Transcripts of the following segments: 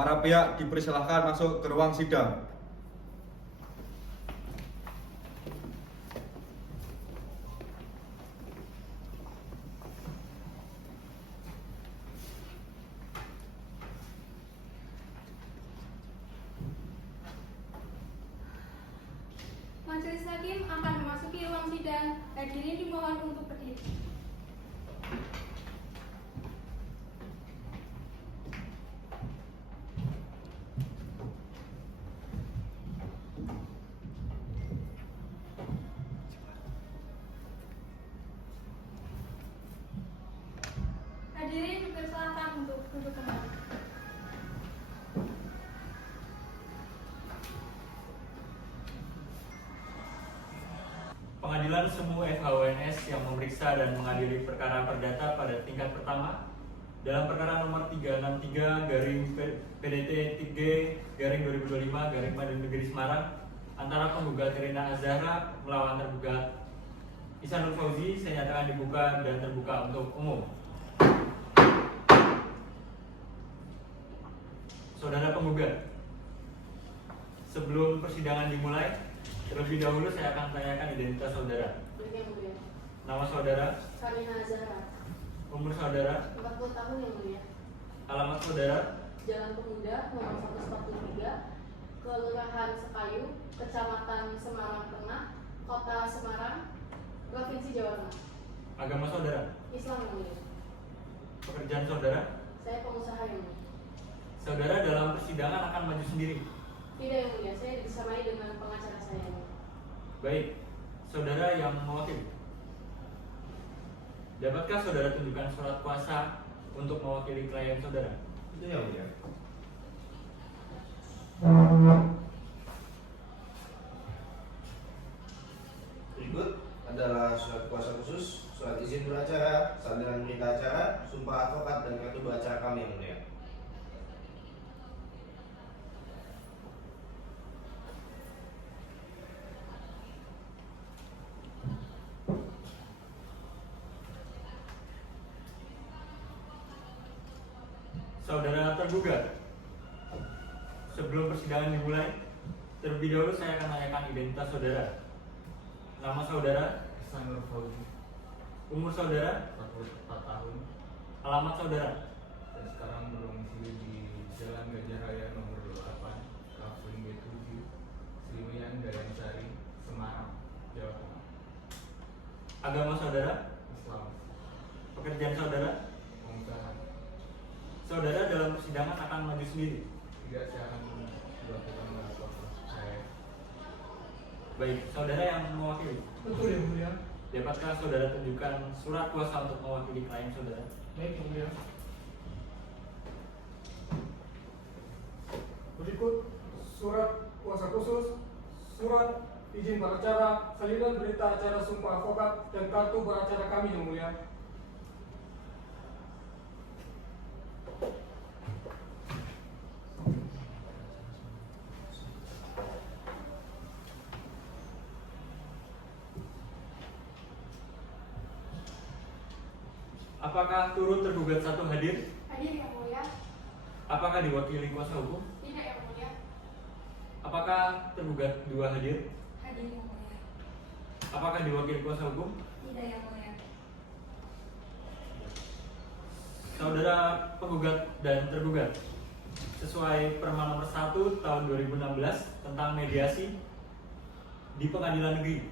Para pihak dipersilahkan masuk ke ruang sidang. Majelis Hakim akan memasuki ruang sidang. Hadirin dimohon untuk berdiri. Hadirin dipersilakan untuk duduk kembali. Pengadilan Semu FHWNS yang memeriksa dan mengadili perkara perdata pada tingkat pertama dalam perkara nomor 363/PDT-3/2025 Negeri Semarang antara penggugat Rina Azhara melawan tergugat Ihsanul Fauzi saya nyatakan dibuka dan terbuka untuk umum. Saudara penggugat, sebelum persidangan dimulai, terlebih dahulu saya akan tanyakan identitas saudara. Yang mulia. Nama saudara, Rina Azhara. umur saudara, 40 tahun yang mulia. alamat saudara, Jalan Pemuda nomor 143, Kelurahan Sekayu, Kecamatan Semarang Tengah, Kota Semarang, Provinsi Jawa Tengah. agama saudara, Islam yang mulia. pekerjaan saudara. Saya pengusaha yang mulia. Saudara dalam persidangan akan maju sendiri. Tidak yang mulia, saya disamai dengan pengacara saya yang mulia. Baik, saudara yang mewakili. Dapatkah saudara tunjukkan surat kuasa untuk mewakili klien saudara? Itu yang mulia. Berikut adalah surat kuasa khusus, surat izin beracara, salinan berita acara, sumpah advokat, dan kartu beracara kami yang mulia. Saudara tergugat, sebelum persidangan dimulai, terlebih dahulu saya akan tanyakan identitas saudara. Nama saudara, Ihsanul Fauzi, umur saudara, 44 tahun. alamat saudara. Saya sekarang berdomisili di Jalan Gajah Raya nomor 28, Kafling B7, Sriwiyan Dayansari, Semarang, Jawa Tengah. Agama saudara, Islam, pekerjaan saudara. pengusaha. Saudara dalam persidangan akan maju sendiri. Tidak, saya akan melakukan apa-apa. Saya Baik, saudara yang mewakili. Betul yang mulia. Dapatkah saudara tunjukkan surat kuasa untuk mewakili klien saudara? Baik yang mulia. Berikut surat kuasa khusus, surat izin beracara, salinan berita acara sumpah advokat, dan kartu beracara kami yang mulia. Apakah turut tergugat satu hadir? Hadir yang mulia. Apakah diwakili kuasa hukum? Tidak yang mulia. Apakah tergugat dua hadir? Hadir yang mulia. Apakah diwakili kuasa hukum? Tidak yang mulia. Saudara penggugat dan tergugat, sesuai Perma nomor 1 tahun 2016 tentang mediasi di Pengadilan Negeri.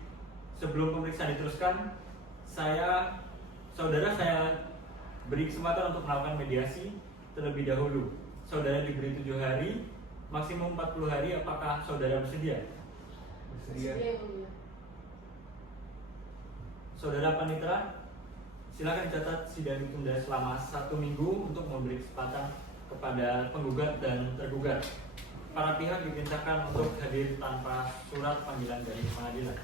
Sebelum pemeriksaan diteruskan, saudara beri kesempatan untuk melakukan mediasi terlebih dahulu. Saudara diberi 7 hari, maksimum 40 hari. Apakah saudara bersedia? bersedia. Yang mulia. Saudara panitera, silakan dicatat sidang ditunda selama 1 minggu untuk memberi kesempatan kepada penggugat dan tergugat. Para pihak diperintahkan untuk hadir tanpa surat panggilan dari pengadilan.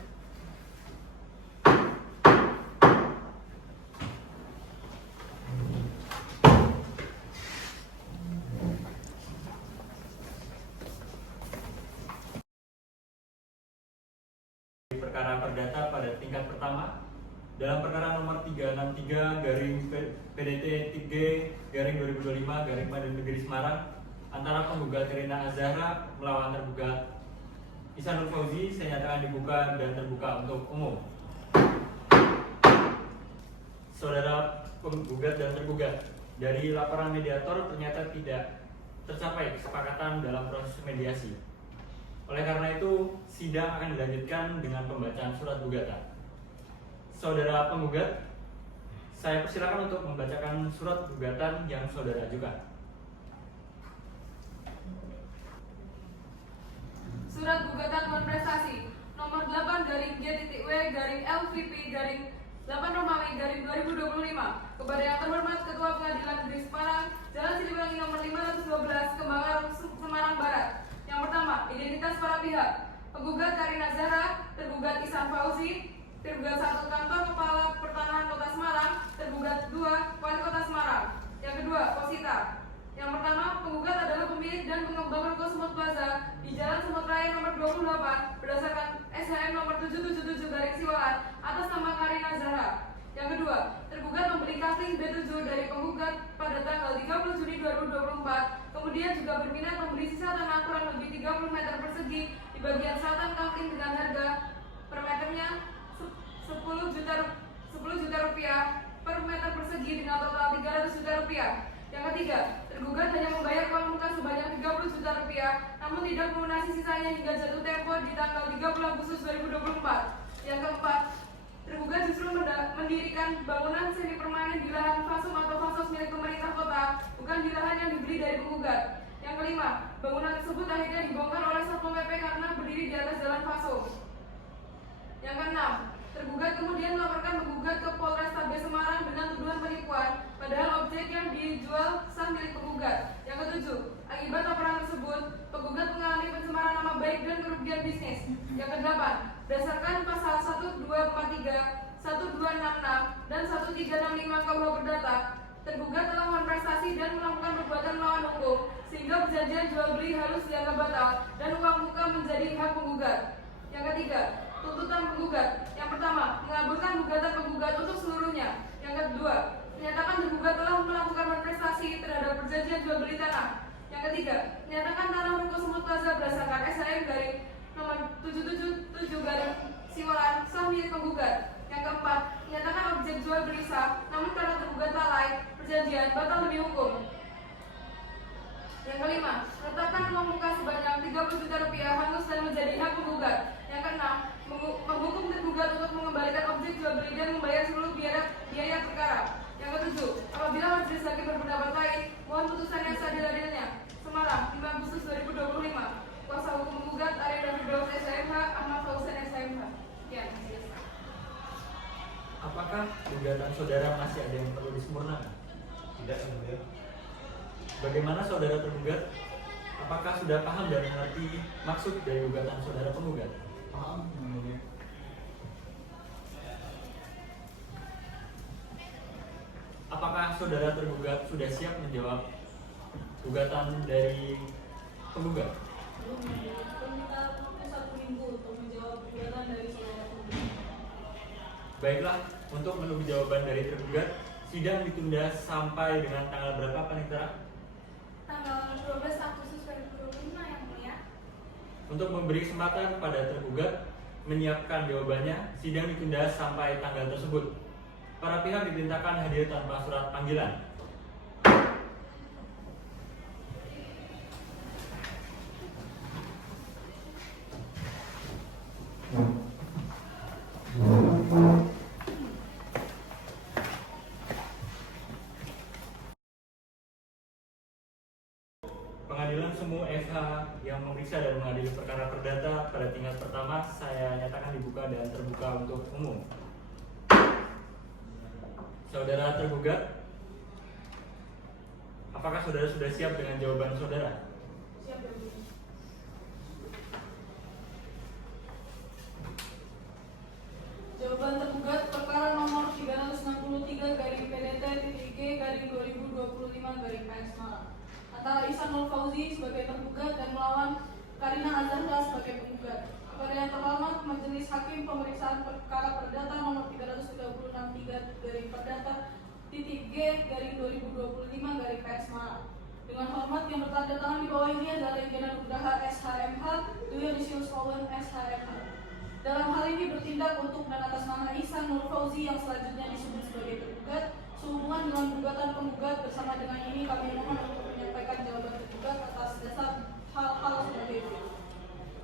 Perkara perdata pada tingkat pertama dalam perkara nomor 363/PDT 3/2025 Negeri Semarang antara penggugat Karina Azahra melawan tergugat Ihsanul Fauzi saya nyatakan dibuka dan terbuka untuk umum. Saudara penggugat dan tergugat, dari laporan mediator ternyata tidak tercapai kesepakatan dalam proses mediasi. Oleh karena itu, sidang akan dilanjutkan dengan pembacaan surat gugatan. Saudara penggugat, saya persilakan untuk membacakan surat gugatan yang saudara ajukan. Surat gugatan non-prestasi nomor 8 garing G.W garing LVP garing 8 Romawi garing 2025 kepada yang terhormat Ketua Pengadilan Negeri Semarang, Jalan Siliwangi nomor 512, Kembangan, Semarang Barat. Yang pertama, identitas para pihak. Penggugat Karina Azahra, tergugat Ihsan Fauzi, tergugat 1 Kantor Kepala Pertanahan Kota Semarang, tergugat 2 Wali Kota Semarang. Yang kedua, posita. Yang pertama, penggugat adalah pemilik dan pengembang Cosmos Plaza di Jalan Semut Raya nomor 28 berdasarkan SHM nomor 777 garing Siwalan atas nama Karina Azahra. Yang kedua, tergugat membeli kasting B7 dari penggugat pada tanggal 30 Juni 2024, kemudian juga berminat membeli sisa tanah kurang lebih 30 meter persegi di bagian selatan kasting dengan harga per meternya 10 juta rupiah per meter persegi dengan total 300 juta rupiah. Yang ketiga, tergugat hanya membayar uang muka sebanyak 30 juta rupiah, namun tidak melunasi sisanya hingga jatuh tempo di tanggal 30 Agustus 2024. Yang keempat, tergugat justru mendirikan bangunan semi permanen di lahan fasum atau fasos milik pemerintah kota, bukan di lahan yang dibeli dari penggugat. Yang kelima, bangunan tersebut akhirnya dibongkar oleh Satpol PP karena berdiri di atas jalan fasum. Yang keenam, tergugat kemudian melaporkan penggugat ke Polrestabes Semarang dengan tuduhan penipuan, padahal objek yang dijual sah milik penggugat. Yang ketujuh, akibat laporan tersebut, penggugat mengalami pencemaran nama baik dan kerugian bisnis. Yang kedelapan, berdasarkan pasal 1243, 1266, dan 1365 KUH Perdata, tergugat telah memprestasi dan melakukan perbuatan melawan hukum, sehingga perjanjian jual beli harus dianggap batal dan uang muka menjadi hak penggugat. Yang ketiga, tuntutan penggugat. Yang pertama, mengabulkan gugatan penggugat untuk seluruhnya. Yang kedua, menyatakan tergugat telah melakukan prestasi terhadap perjanjian jual beli tanah. Yang ketiga, menyatakan tanah Ruko Semut Plaza berdasarkan SHM garing nomor 777 garing Siwalan sah milik penggugat. Yang keempat, menyatakan objek jual beli sah, namun karena tergugat lalai, perjanjian batal demi hukum. Yang kelima, menetapkan uang muka sebanyak 30 juta rupiah hangus dan menjadi hak penggugat. Yang keenam, menghukum tergugat untuk mengembalikan objek jual beli dan membayar seluruh biaya perkara. Yang ketujuh, apabila majelis hakim berpendapat lain, mohon putusan yang seadil-adilnya. Semarang, 5 Agustus 2025. Kuasa hukum penggugat Arya David Daud SHMH, Ahmad Fauzan SHMH. Sekian. Apakah gugatan saudara masih ada yang perlu disempurnakan? Tidak, yang mulia. Bagaimana saudara tergugat? Apakah sudah paham dan mengerti maksud dari gugatan saudara penggugat? Paham, yang mulia. Apakah saudara tergugat sudah siap menjawab gugatan dari penggugat? Belum, kita butuh 1 minggu untuk menjawab gugatan dari saudara penggugat. Baiklah, untuk menunggu jawaban dari tergugat, sidang ditunda sampai dengan tanggal berapa, Panitera? Tanggal 12 Agustus 2025 yang mulia. Untuk memberi kesempatan kepada tergugat menyiapkan jawabannya, sidang ditunda sampai tanggal tersebut. Para pihak dimintakan hadir tanpa surat panggilan. Pengadilan Semu FH yang memeriksa dan mengadili perkara perdata pada tingkat pertama saya nyatakan dibuka dan terbuka untuk umum. Saudara tergugat, apakah saudara sudah siap dengan jawaban saudara? Siap, Yang Mulia. Jawaban tergugat perkara nomor 363 garing PDT-G garing 2025 garing PN Semarang antara Ihsanul Fauzi sebagai tergugat dan melawan Karina Azahra sebagai penggugat. Kepada yang terhormat Majelis Hakim Pemeriksaan Perkara Perdata nomor 336 garing Perdata titik G garing 2025 garing PN Semarang. Dengan hormat yang bertanda tangan di bawah ini adalah Legenda Nugraha SHMH Dionisius Owen SHMH. Dalam hal ini bertindak untuk dan atas nama Ihsan Nur Fauzi yang selanjutnya disebut sebagai tergugat, sehubungan dengan gugatan penggugat bersama dengan ini kami mohon untuk menyampaikan jawaban tergugat atas dasar hal-hal sebagai berikut.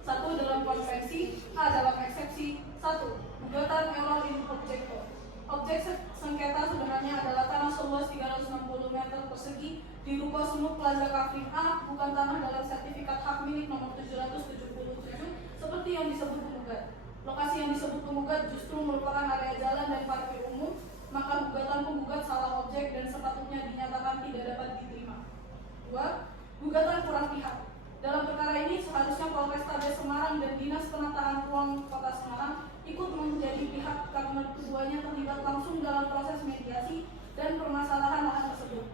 1. Dalam konvensi A dalam eksepsi 1. Gugatan error in objecto. Objek sengketa sebenarnya adalah tanah seluas 360 meter persegi di Ruko Sumuk Plaza Kafling A, bukan tanah dalam sertifikat hak milik nomor 777 seperti yang disebut penggugat. Lokasi yang disebut penggugat justru merupakan area jalan dan parkir umum, maka gugatan penggugat salah objek dan sepatutnya dinyatakan tidak dapat diterima. 2. Gugatan kurang pihak. Dalam perkara ini seharusnya Polrestabes Semarang dan Dinas Penataan Ruang Kota Semarang ikut menjadi pihak karena keduanya terlibat langsung dalam proses mediasi dan permasalahan lahan tersebut.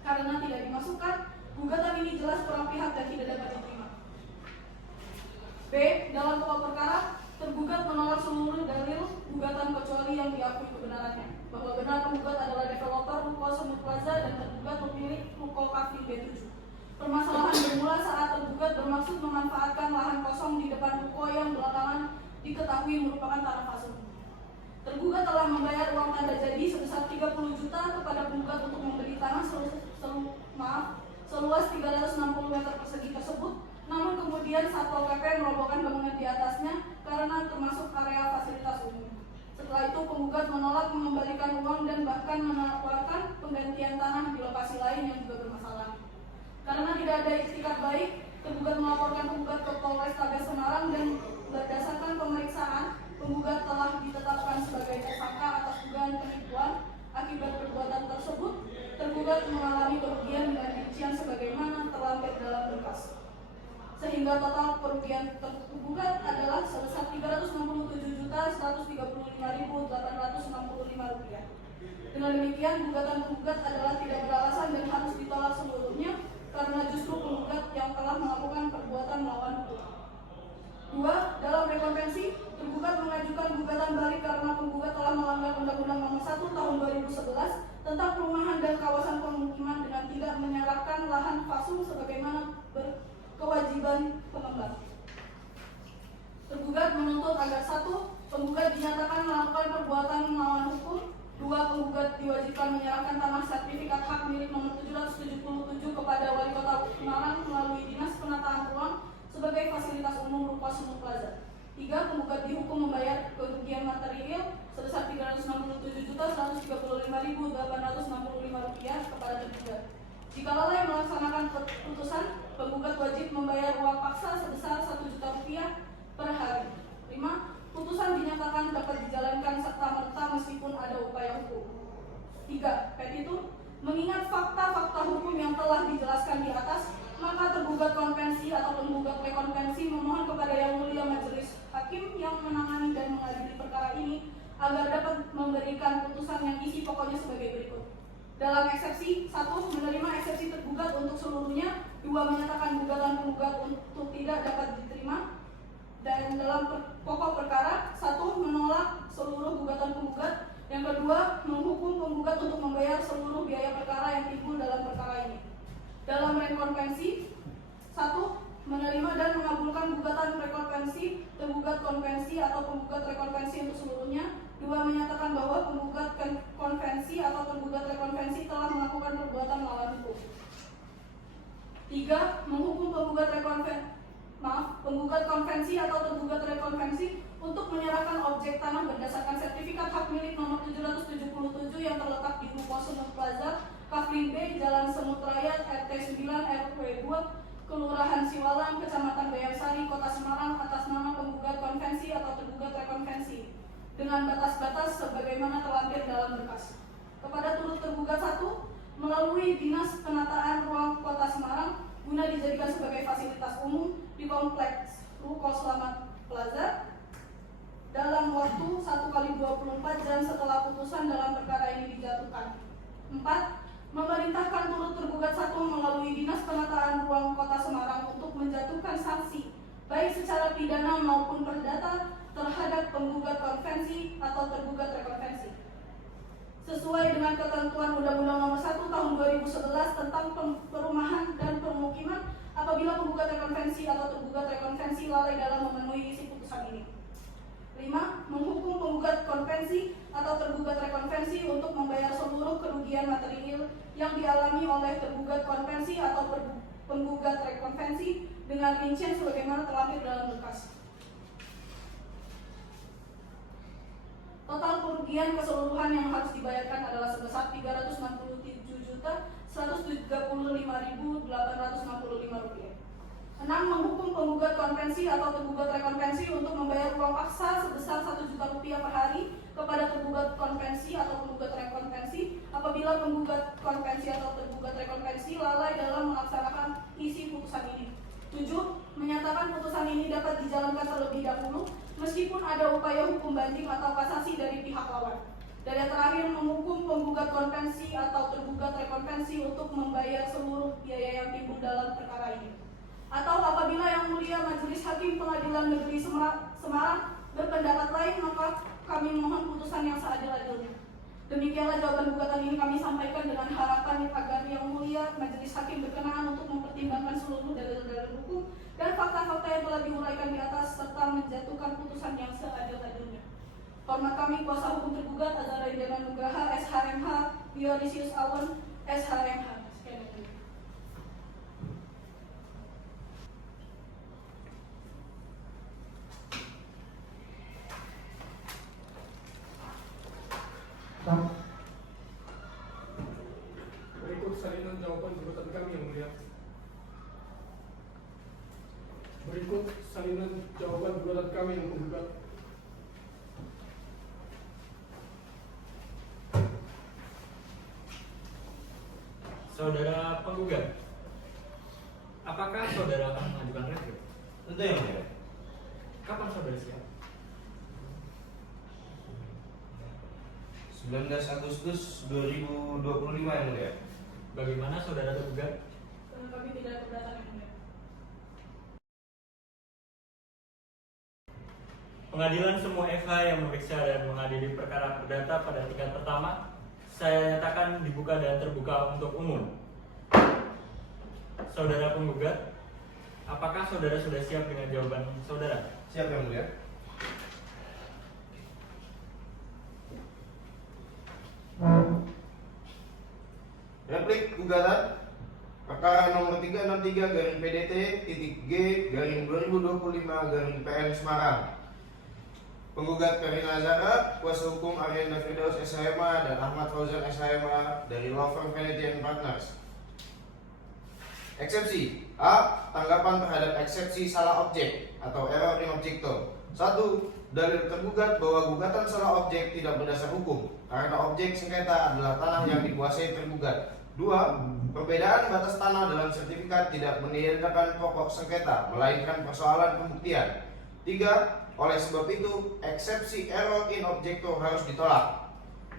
Karena tidak dimasukkan, gugatan ini jelas kurang pihak dan tidak dapat diterima. B. Dalam pokok perkara, tergugat menolak seluruh dalil gugatan kecuali yang diakui kebenarannya, bahwa benar penggugat adalah developer Ruko Sumuk Plaza dan tergugat pemilik Ruko Kafling B7. Permasalahan bermula saat tergugat bermaksud memanfaatkan lahan kosong di depan ruko yang belakangan diketahui merupakan tanah fasum. Tergugat telah membayar uang tanda jadi sebesar 30 juta kepada penggugat untuk membeli tanah seluas 360 meter persegi tersebut, namun kemudian Satpol PP merobohkan bangunan di atasnya karena termasuk area fasilitas umum. Setelah itu penggugat menolak mengembalikan uang dan bahkan menawarkan penggantian tanah di lokasi lain yang juga bermasalah. Karena tidak ada ikhtikat baik, tergugat melaporkan penggugat ke Polrestabes Semarang dan berdasarkan pemeriksaan, penggugat telah ditetapkan sebagai tersangka atas dugaan penipuan. Akibat perbuatan tersebut, tergugat mengalami kerugian dengan rincian sebagaimana terlampir dalam berkas. Sehingga total kerugian tergugat adalah sebesar Rp367.135.865. Dengan demikian, gugatan penggugat adalah tidak beralasan dan harus ditolak seluruhnya karena justru penggugat yang telah melakukan perbuatan melawan hukum. 2. Dalam rekonvensi, tergugat mengajukan gugatan balik karena penggugat telah melanggar Undang-Undang Nomor 1 Tahun 2011 tentang perumahan dan kawasan pemukiman dengan tidak menyerahkan lahan fasum sebagaimana berkewajiban pengembang. Tergugat menuntut agar 1. Penggugat dinyatakan melakukan perbuatan melawan hukum. 2. Penggugat diwajibkan menyerahkan tanah sertifikat hak milik nomor 777 kepada Wali Kota Semarang melalui Dinas Penataan Ruang sebagai fasilitas umum Ruko Sumuk Plaza. 3. Penggugat dihukum membayar kerugian material sebesar Rp367.135.865 kepada tergugat. Jika lalai melaksanakan putusan, penggugat wajib membayar uang paksa sebesar Rp1 juta per hari. 5. Putusan dinyatakan dapat dijalankan serta-merta meskipun ada upaya hukum. 3. Petitum, mengingat fakta-fakta hukum yang telah dijelaskan di atas, maka tergugat konvensi atau penggugat rekonvensi memohon kepada Yang Mulia Majelis Hakim yang menangani dan mengadili perkara ini agar dapat memberikan putusan yang isi pokoknya sebagai berikut. Dalam eksepsi 1. Menerima eksepsi tergugat untuk seluruhnya. 2. Menyatakan gugatan penggugat untuk tidak dapat diterima. Dan dalam pokok perkara 1. Menolak seluruh gugatan penggugat. Yang kedua, menghukum penggugat untuk membayar seluruh biaya perkara yang timbul dalam perkara ini. Dalam rekonvensi 1. Menerima dan mengabulkan gugatan rekonvensi, tergugat konvensi atau penggugat rekonvensi untuk seluruhnya. 2. Menyatakan bahwa penggugat konvensi atau tergugat rekonvensi telah melakukan perbuatan melawan hukum. 3. Menghukum penggugat konvensi atau tergugat rekonvensi untuk menyerahkan objek tanah berdasarkan sertifikat hak milik nomor 777 yang terletak di Ruko Sumuk Plaza, Kafling B, Jalan Semut Raya, RT 9 RW 2, Kelurahan Siwalan, Kecamatan Bayarsari, Kota Semarang atas nama penggugat konvensi atau tergugat rekonvensi dengan batas-batas sebagaimana terlampir dalam berkas. Kepada turut tergugat 1, melalui Dinas Penataan Ruang Kota Semarang guna dijadikan sebagai fasilitas umum di kompleks Ruko Selamat Plaza dalam waktu 1x24 jam setelah putusan dalam perkara ini dijatuhkan. 4. Memerintahkan turut tergugat 1 melalui Dinas Penataan Ruang Kota Semarang untuk menjatuhkan sanksi baik secara pidana maupun perdata terhadap penggugat konvensi atau tergugat rekonvensi sesuai dengan ketentuan Undang-Undang Nomor 1 Tahun 2011 tentang Perumahan dan Permukiman apabila penggugat rekonvensi atau tergugat rekonvensi lalai dalam memenuhi isi putusan ini. 5. Menghukum penggugat konvensi atau tergugat rekonvensi untuk membayar seluruh kerugian material yang dialami oleh tergugat konvensi atau penggugat rekonvensi dengan rincian sebagaimana terlampir dalam berkas. Total kerugian keseluruhan yang harus dibayarkan adalah sebesar Rp367.135.865. 6. Menghukum penggugat konvensi atau tergugat rekonvensi untuk membayar uang paksa sebesar Rp1 juta per hari kepada tergugat konvensi atau penggugat rekonvensi apabila penggugat konvensi atau tergugat rekonvensi lalai dalam melaksanakan isi putusan ini. 7. Menyatakan putusan ini dapat dijalankan terlebih dahulu meskipun ada upaya hukum banding atau kasasi dari pihak lawan. Dan yang terakhir, menghukum penggugat konvensi atau tergugat rekonvensi untuk membayar seluruh biaya yang timbul dalam perkara ini. Atau apabila Yang Mulia Majelis Hakim Pengadilan Negeri Semarang berpendapat lain, maka kami mohon putusan yang seadil-adilnya. Demikianlah jawaban gugatan ini kami sampaikan dengan harapan agar Yang Mulia Majelis Hakim berkenan untuk mempertimbangkan seluruh dalil-dalil hukum dan fakta-fakta yang telah diuraikan di atas serta menjatuhkan putusan yang seadil-adilnya. Hormat kami kuasa hukum tergugat Azhar Indra Nugraha, SHMH, Dionysius Awan, SHMH. Berikut salinan jawaban gugatan kami yang mulia. Berikut salinan jawaban gugatan kami yang menggugat. Saudara penggugat, apakah saudara akan mengajukan review? Tentu yang mulia. Kapan saudara siap? 19 Agustus 2025 yang mulia. Bagaimana saudara tergugat? Kami tidak keberatan yang mulia. Pengadilan semua FH yang memeriksa dan menghadiri perkara perdata pada tingkat pertama, saya nyatakan dibuka dan terbuka untuk umum. Saudara penggugat, apakah saudara sudah siap dengan jawaban saudara? Siap yang mulia. Replik gugatan perkara nomor 363-PDT-G-2025-PN Semarang. Penggugat Karina Zara, kuasa hukum Arianda Firdaus SHMA dan Ahmad Fauzan SHMA dari Law Firm Venetian Partners. Eksepsi A. Tanggapan terhadap eksepsi salah objek atau error in objecto. 1. Dalil tergugat bahwa gugatan salah objek tidak berdasar hukum karena objek sengketa adalah tanah yang dikuasai tergugat. 2. Perbedaan batas tanah dalam sertifikat tidak meniadakan pokok sengketa, melainkan persoalan pembuktian. 3. Oleh sebab itu, eksepsi error in objecto harus ditolak.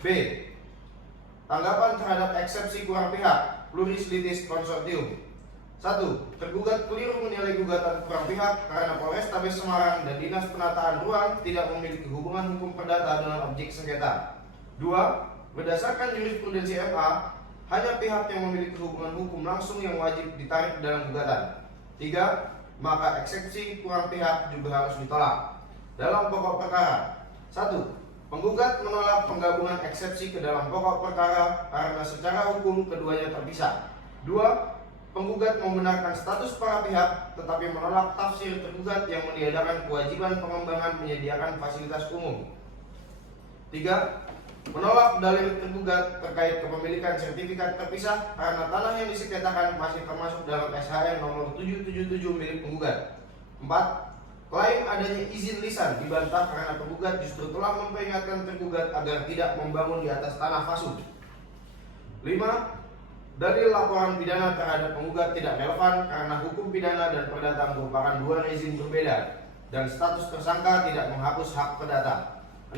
B. Tanggapan terhadap eksepsi kurang pihak, pluris litis consortium. 1. Tergugat keliru menilai gugatan kurang pihak karena Polrestabes Semarang dan Dinas Penataan Ruang tidak memiliki hubungan hukum perdata dengan objek sengketa. 2. Berdasarkan jurisprudensi MA, hanya pihak yang memiliki hubungan hukum langsung yang wajib ditarik dalam gugatan. 3. Maka eksepsi kurang pihak juga harus ditolak. Dalam pokok perkara, 1. Penggugat menolak penggabungan eksepsi ke dalam pokok perkara karena secara hukum keduanya terpisah. 2. Penggugat membenarkan status para pihak tetapi menolak tafsir tergugat yang meniadakan kewajiban pengembangan menyediakan fasilitas umum. 3. Menolak dalil tergugat terkait kepemilikan sertifikat terpisah karena tanah yang disengketakan masih termasuk dalam SHM nomor 777 milik penggugat. 4. Klaim adanya izin lisan dibantah karena penggugat justru telah memperingatkan tergugat agar tidak membangun di atas tanah fasud. 5. Dalil laporan pidana terhadap penggugat tidak relevan karena hukum pidana dan perdata merupakan dua rezim berbeda dan status tersangka tidak menghapus hak perdata. 6.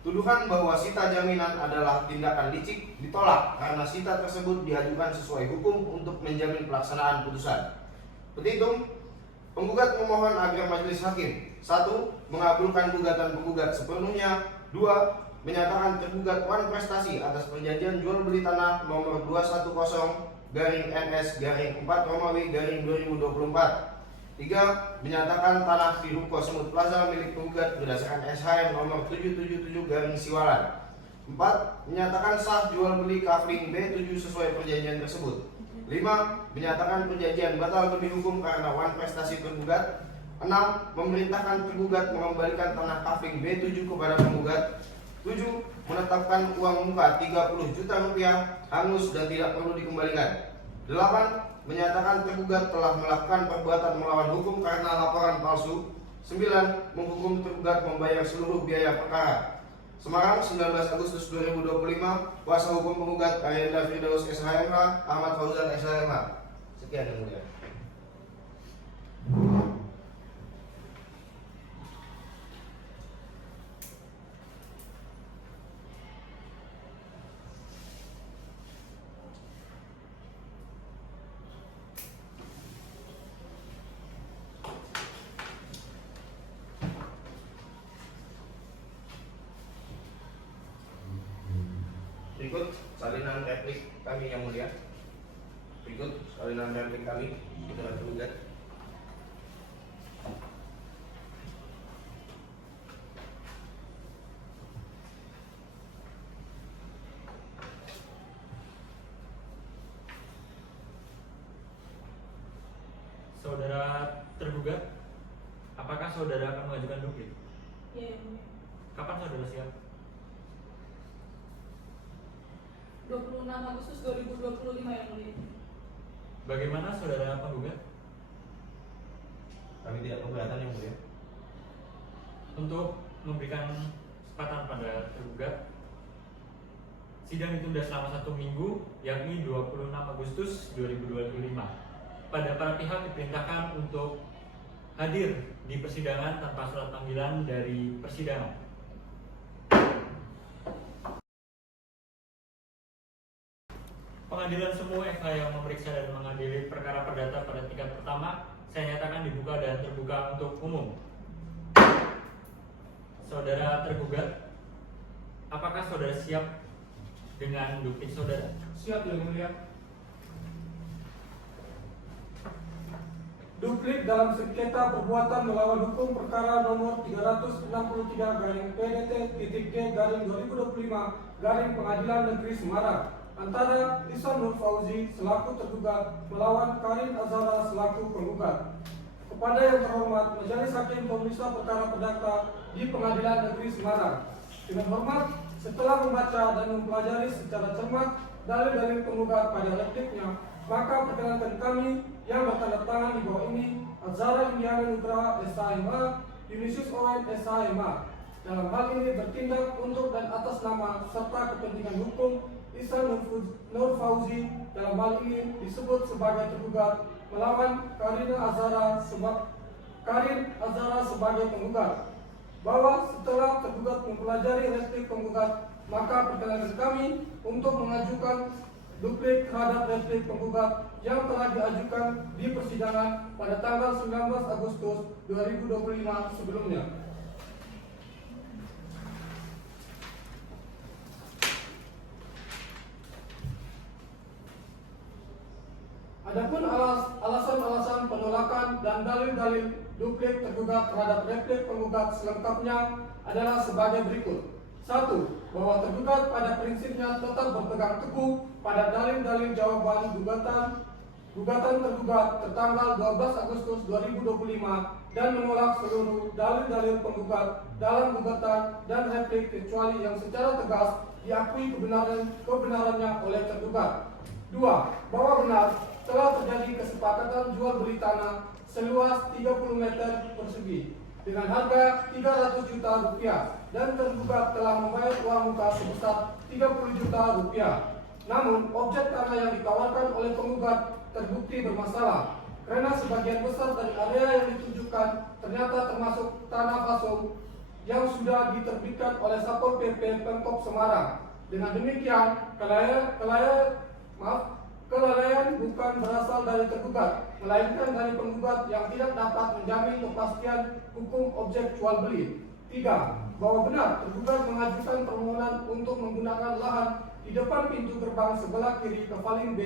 Tuduhan bahwa sita jaminan adalah tindakan licik ditolak karena sita tersebut diajukan sesuai hukum untuk menjamin pelaksanaan putusan. Petitum, penggugat memohon agar majelis hakim 1. Mengabulkan gugatan penggugat sepenuhnya. 2. menyatakan tergugat Wan Prestasi atas perjanjian jual beli tanah nomor 210-NS-4-2024. 3. Menyatakan tanah di Ruko Semut Plaza milik penggugat berdasarkan SHM nomor 777-Siwalan. 4. Menyatakan sah jual beli kafling B7 sesuai perjanjian tersebut. 5. Menyatakan perjanjian batal demi hukum karena Wan Prestasi tergugat. 6. Memerintahkan tergugat mengembalikan tanah kafling B7 kepada penggugat. 7. Menetapkan uang muka 30 juta rupiah hangus dan tidak perlu dikembalikan. 8. Menyatakan tergugat telah melakukan perbuatan melawan hukum karena laporan palsu. 9. Menghukum tergugat membayar seluruh biaya perkara. Semarang, 19 Agustus 2025. Kuasa hukum penggugat Arienda Firdaus SHMH, Ahmad Fauzan SHMH. Sekian yang mulia. Berikut salinan replik kami yang mulia. Berikut salinan replik kami kepada tergugat. Saudara tergugat, apakah saudara akan mengajukan duplik? Ya, yang mulia. Kapan saudara siap? 26 Agustus 2025 yang mulia. Bagaimana saudara penggugat? Kami tidak keberatan yang mulia. Untuk memberikan kesempatan pada tergugat, sidang ditunda selama 1 minggu, yakni 26 Agustus 2025. Pada para pihak diperintahkan untuk hadir di persidangan tanpa surat panggilan dari persidangan. Pengadilan Semu FH yang memeriksa dan mengadili perkara perdata pada tingkat pertama, saya nyatakan dibuka dan terbuka untuk umum. Saudara tergugat, apakah saudara siap dengan duplik saudara? Siap yang mulia. Duplik dalam sengketa perbuatan melawan hukum perkara nomor 363-PDT-G-2025 Pengadilan Negeri Semarang antara Ihsan Nur Fauzi selaku tergugat melawan Karin Azhara selaku penggugat. Kepada yang terhormat Majelis Hakim Pemeriksa Perkara Perdata di Pengadilan Negeri Semarang, dengan hormat, setelah membaca dan mempelajari secara cermat dalil-dalil penggugat pada repliknya, maka perkenankan kami yang bertanda tangan di bawah ini, Azhara Indiana Nugraha SHMH, Yunisius Owen SHMH, dalam hal ini bertindak untuk dan atas nama serta kepentingan hukum Ihsan Nur Fauzi, dalam hal ini disebut sebagai tergugat, melawan Karin Azhara sebagai penggugat. Bahwa setelah tergugat mempelajari replik penggugat, maka perkenankan kami untuk mengajukan duplik terhadap replik penggugat yang telah diajukan di persidangan pada tanggal 19 Agustus 2025 sebelumnya. Adapun alasan-alasan penolakan dan dalil-dalil duplik tergugat terhadap replik penggugat selengkapnya adalah sebagai berikut. 1. Bahwa tergugat pada prinsipnya tetap berpegang teguh pada dalil-dalil jawaban gugatan tergugat tertanggal 12 Agustus 2025 dan menolak seluruh dalil-dalil penggugat dalam gugatan dan replik kecuali yang secara tegas diakui kebenarannya oleh tergugat. 2. Bahwa benar telah terjadi kesepakatan jual beli tanah seluas 30 meter persegi dengan harga 300 juta rupiah dan tergugat telah membayar uang muka sebesar 30 juta rupiah. Namun, objek tanah yang ditawarkan oleh penggugat terbukti bermasalah karena sebagian besar dari area yang ditunjukkan ternyata termasuk tanah fasum yang sudah diterbitkan oleh Satpol PP Pemkab Semarang. Dengan demikian, kelalaian bukan berasal dari tergugat, melainkan dari penggugat yang tidak dapat menjamin kepastian hukum objek jual beli. 3. bahwa benar tergugat mengajukan permohonan untuk menggunakan lahan di depan pintu gerbang sebelah kiri Kavaling B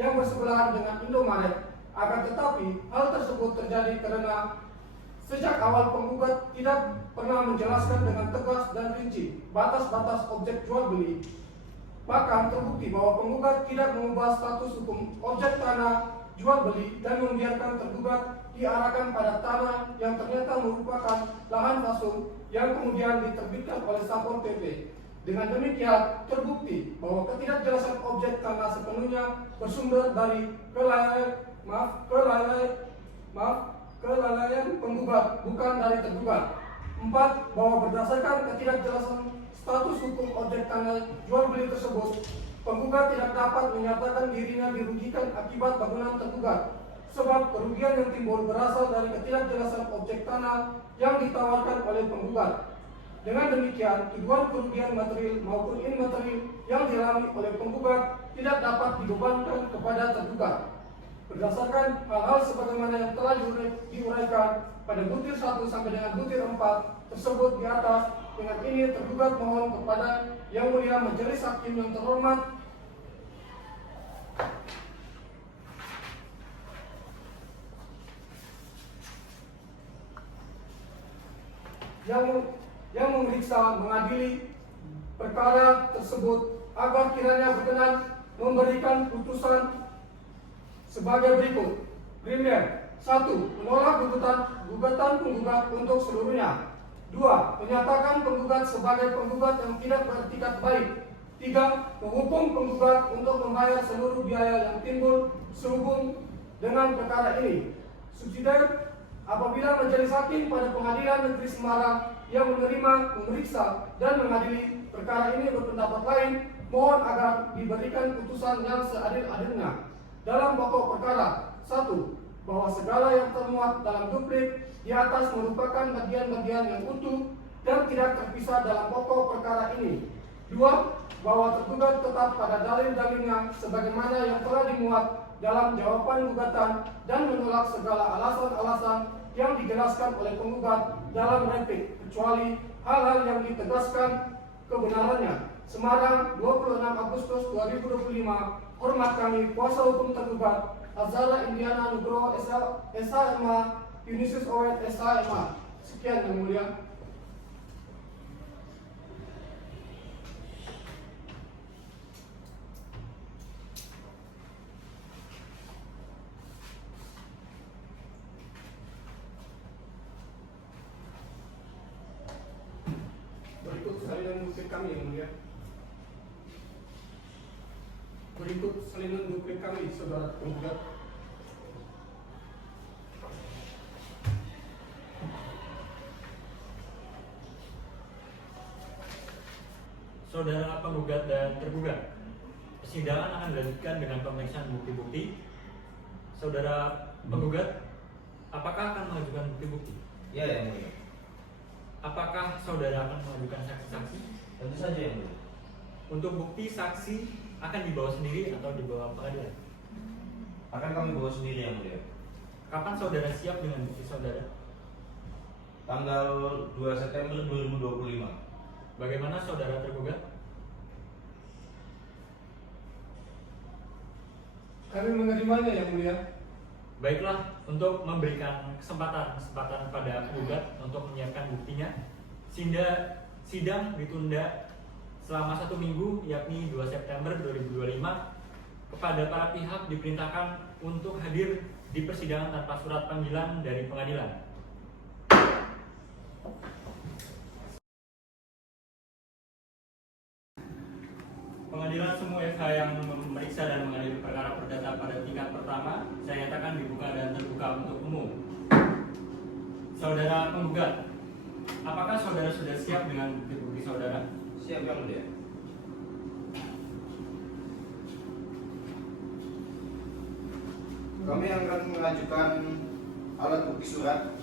yang bersebelahan dengan Indomaret. Akan tetapi, hal tersebut terjadi karena sejak awal penggugat tidak pernah menjelaskan dengan tegas dan rinci batas-batas objek jual beli. Bahkan terbukti bahwa penggugat tidak mengubah status hukum objek tanah jual beli dan membiarkan tergugat diarahkan pada tanah yang ternyata merupakan lahan pasung yang kemudian diterbitkan oleh Satpol PP. Dengan demikian, terbukti bahwa ketidakjelasan objek tanah sepenuhnya bersumber dari kelalaian penggugat, bukan dari tergugat. 4. Bahwa berdasarkan ketidakjelasan status hukum objek tanah jual beli tersebut, penggugat tidak dapat menyatakan dirinya dirugikan akibat bangunan tergugat, sebab kerugian yang timbul berasal dari ketidakjelasan objek tanah yang ditawarkan oleh penggugat. Dengan demikian, tuduhan kerugian material maupun imaterial yang dialami oleh penggugat tidak dapat dibebankan kepada tergugat. Berdasarkan hal-hal sebagaimana yang telah diuraikan pada butir 1 sampai dengan butir 4 tersebut di atas, dengan ini tergugat mohon kepada Yang Mulia Majelis Hakim yang terhormat yang memeriksa mengadili perkara tersebut agar kiranya berkenan memberikan putusan sebagai berikut. Primer, 1. Menolak gugatan penggugat untuk seluruhnya. 2. Menyatakan penggugat sebagai penggugat yang tidak beretikat baik. 3. Menghukum penggugat untuk membayar seluruh biaya yang timbul sehubung dengan perkara ini. Subsidiar, apabila Majelis Hakim pada Pengadilan Negeri Semarang yang menerima, memeriksa, dan mengadili perkara ini berpendapat lain, mohon agar diberikan putusan yang seadil-adilnya. Dalam pokok perkara, 1. Bahwa segala yang termuat dalam duplik di atas merupakan bagian-bagian yang utuh dan tidak terpisah dalam pokok perkara ini. 2. Bahwa tergugat tetap pada dalil-dalilnya sebagaimana yang telah dimuat dalam jawaban gugatan dan menolak segala alasan-alasan yang dijelaskan oleh penggugat dalam replik, kecuali hal-hal yang ditegaskan kebenarannya. Semarang, 26 Agustus 2025. Hormat kami, kuasa hukum tergugat, Azhara Indiana Nugroho SHMA, Yunisius Owed SHMA. Sekian Yang Mulia. Berikut salinan duplik kami Yang Mulia. Berikut salinan duplik kami, saudara penggugat. Saudara penggugat dan tergugat, persidangan akan dilanjutkan dengan pemeriksaan bukti-bukti. Saudara penggugat, apakah akan mengajukan bukti-bukti? Ya, Yang Mulia. Apakah saudara akan mengajukan saksi-saksi? Tentu saja, Yang Mulia. Untuk bukti saksi akan dibawa sendiri atau dibawa pengadilan? Akan kami bawa sendiri, Yang Mulia. Kapan saudara siap dengan bukti saudara? Tanggal 2 September 2025. Bagaimana saudara tergugat? Kami menerimanya Yang Mulia. Baiklah, untuk memberikan kesempatan pada penggugat untuk menyiapkan buktinya, sidang ditunda selama 1 minggu, yakni 2 September 2025. Kepada para pihak diperintahkan untuk hadir di persidangan tanpa surat panggilan dari pengadilan. Pengadilan Semu FH yang memeriksa dan mengadili perkara perdata pada tingkat pertama, saya nyatakan dibuka dan terbuka untuk umum. Saudara penggugat, apakah saudara sudah siap dengan bukti-bukti saudara? Siap, Yang Mulia. Kami akan mengajukan alat bukti surat.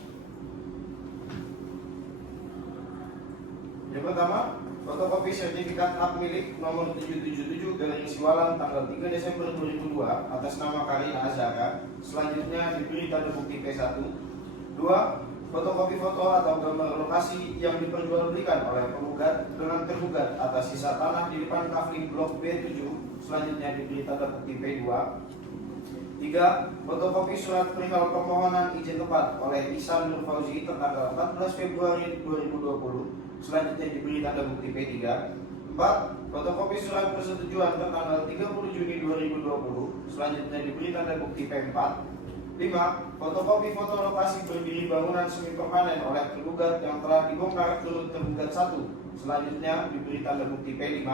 Yang pertama, fotokopi sertifikat hak milik nomor 777/Siwalan tanggal 3 Desember 2002 atas nama Karina Azhara. Selanjutnya diberi tanda bukti P1. 2. fotokopi foto atau gambar lokasi yang diperjualbelikan oleh penggugat dengan tergugat atas sisa tanah di depan kafling blok B7 selanjutnya diberi tanda bukti P2. 3. Fotokopi surat perihal permohonan izin tempat oleh Ihsan Nur Fauzi tertanggal 14 Februari 2020 selanjutnya diberi tanda bukti P3. 4. Fotokopi surat persetujuan tertanggal 30 Juni 2020 selanjutnya diberi tanda bukti P4. 5. Fotokopi foto lokasi berdiri bangunan semi permanen oleh tergugat yang telah dibongkar turut tergugat 1 selanjutnya diberi tanda bukti P5.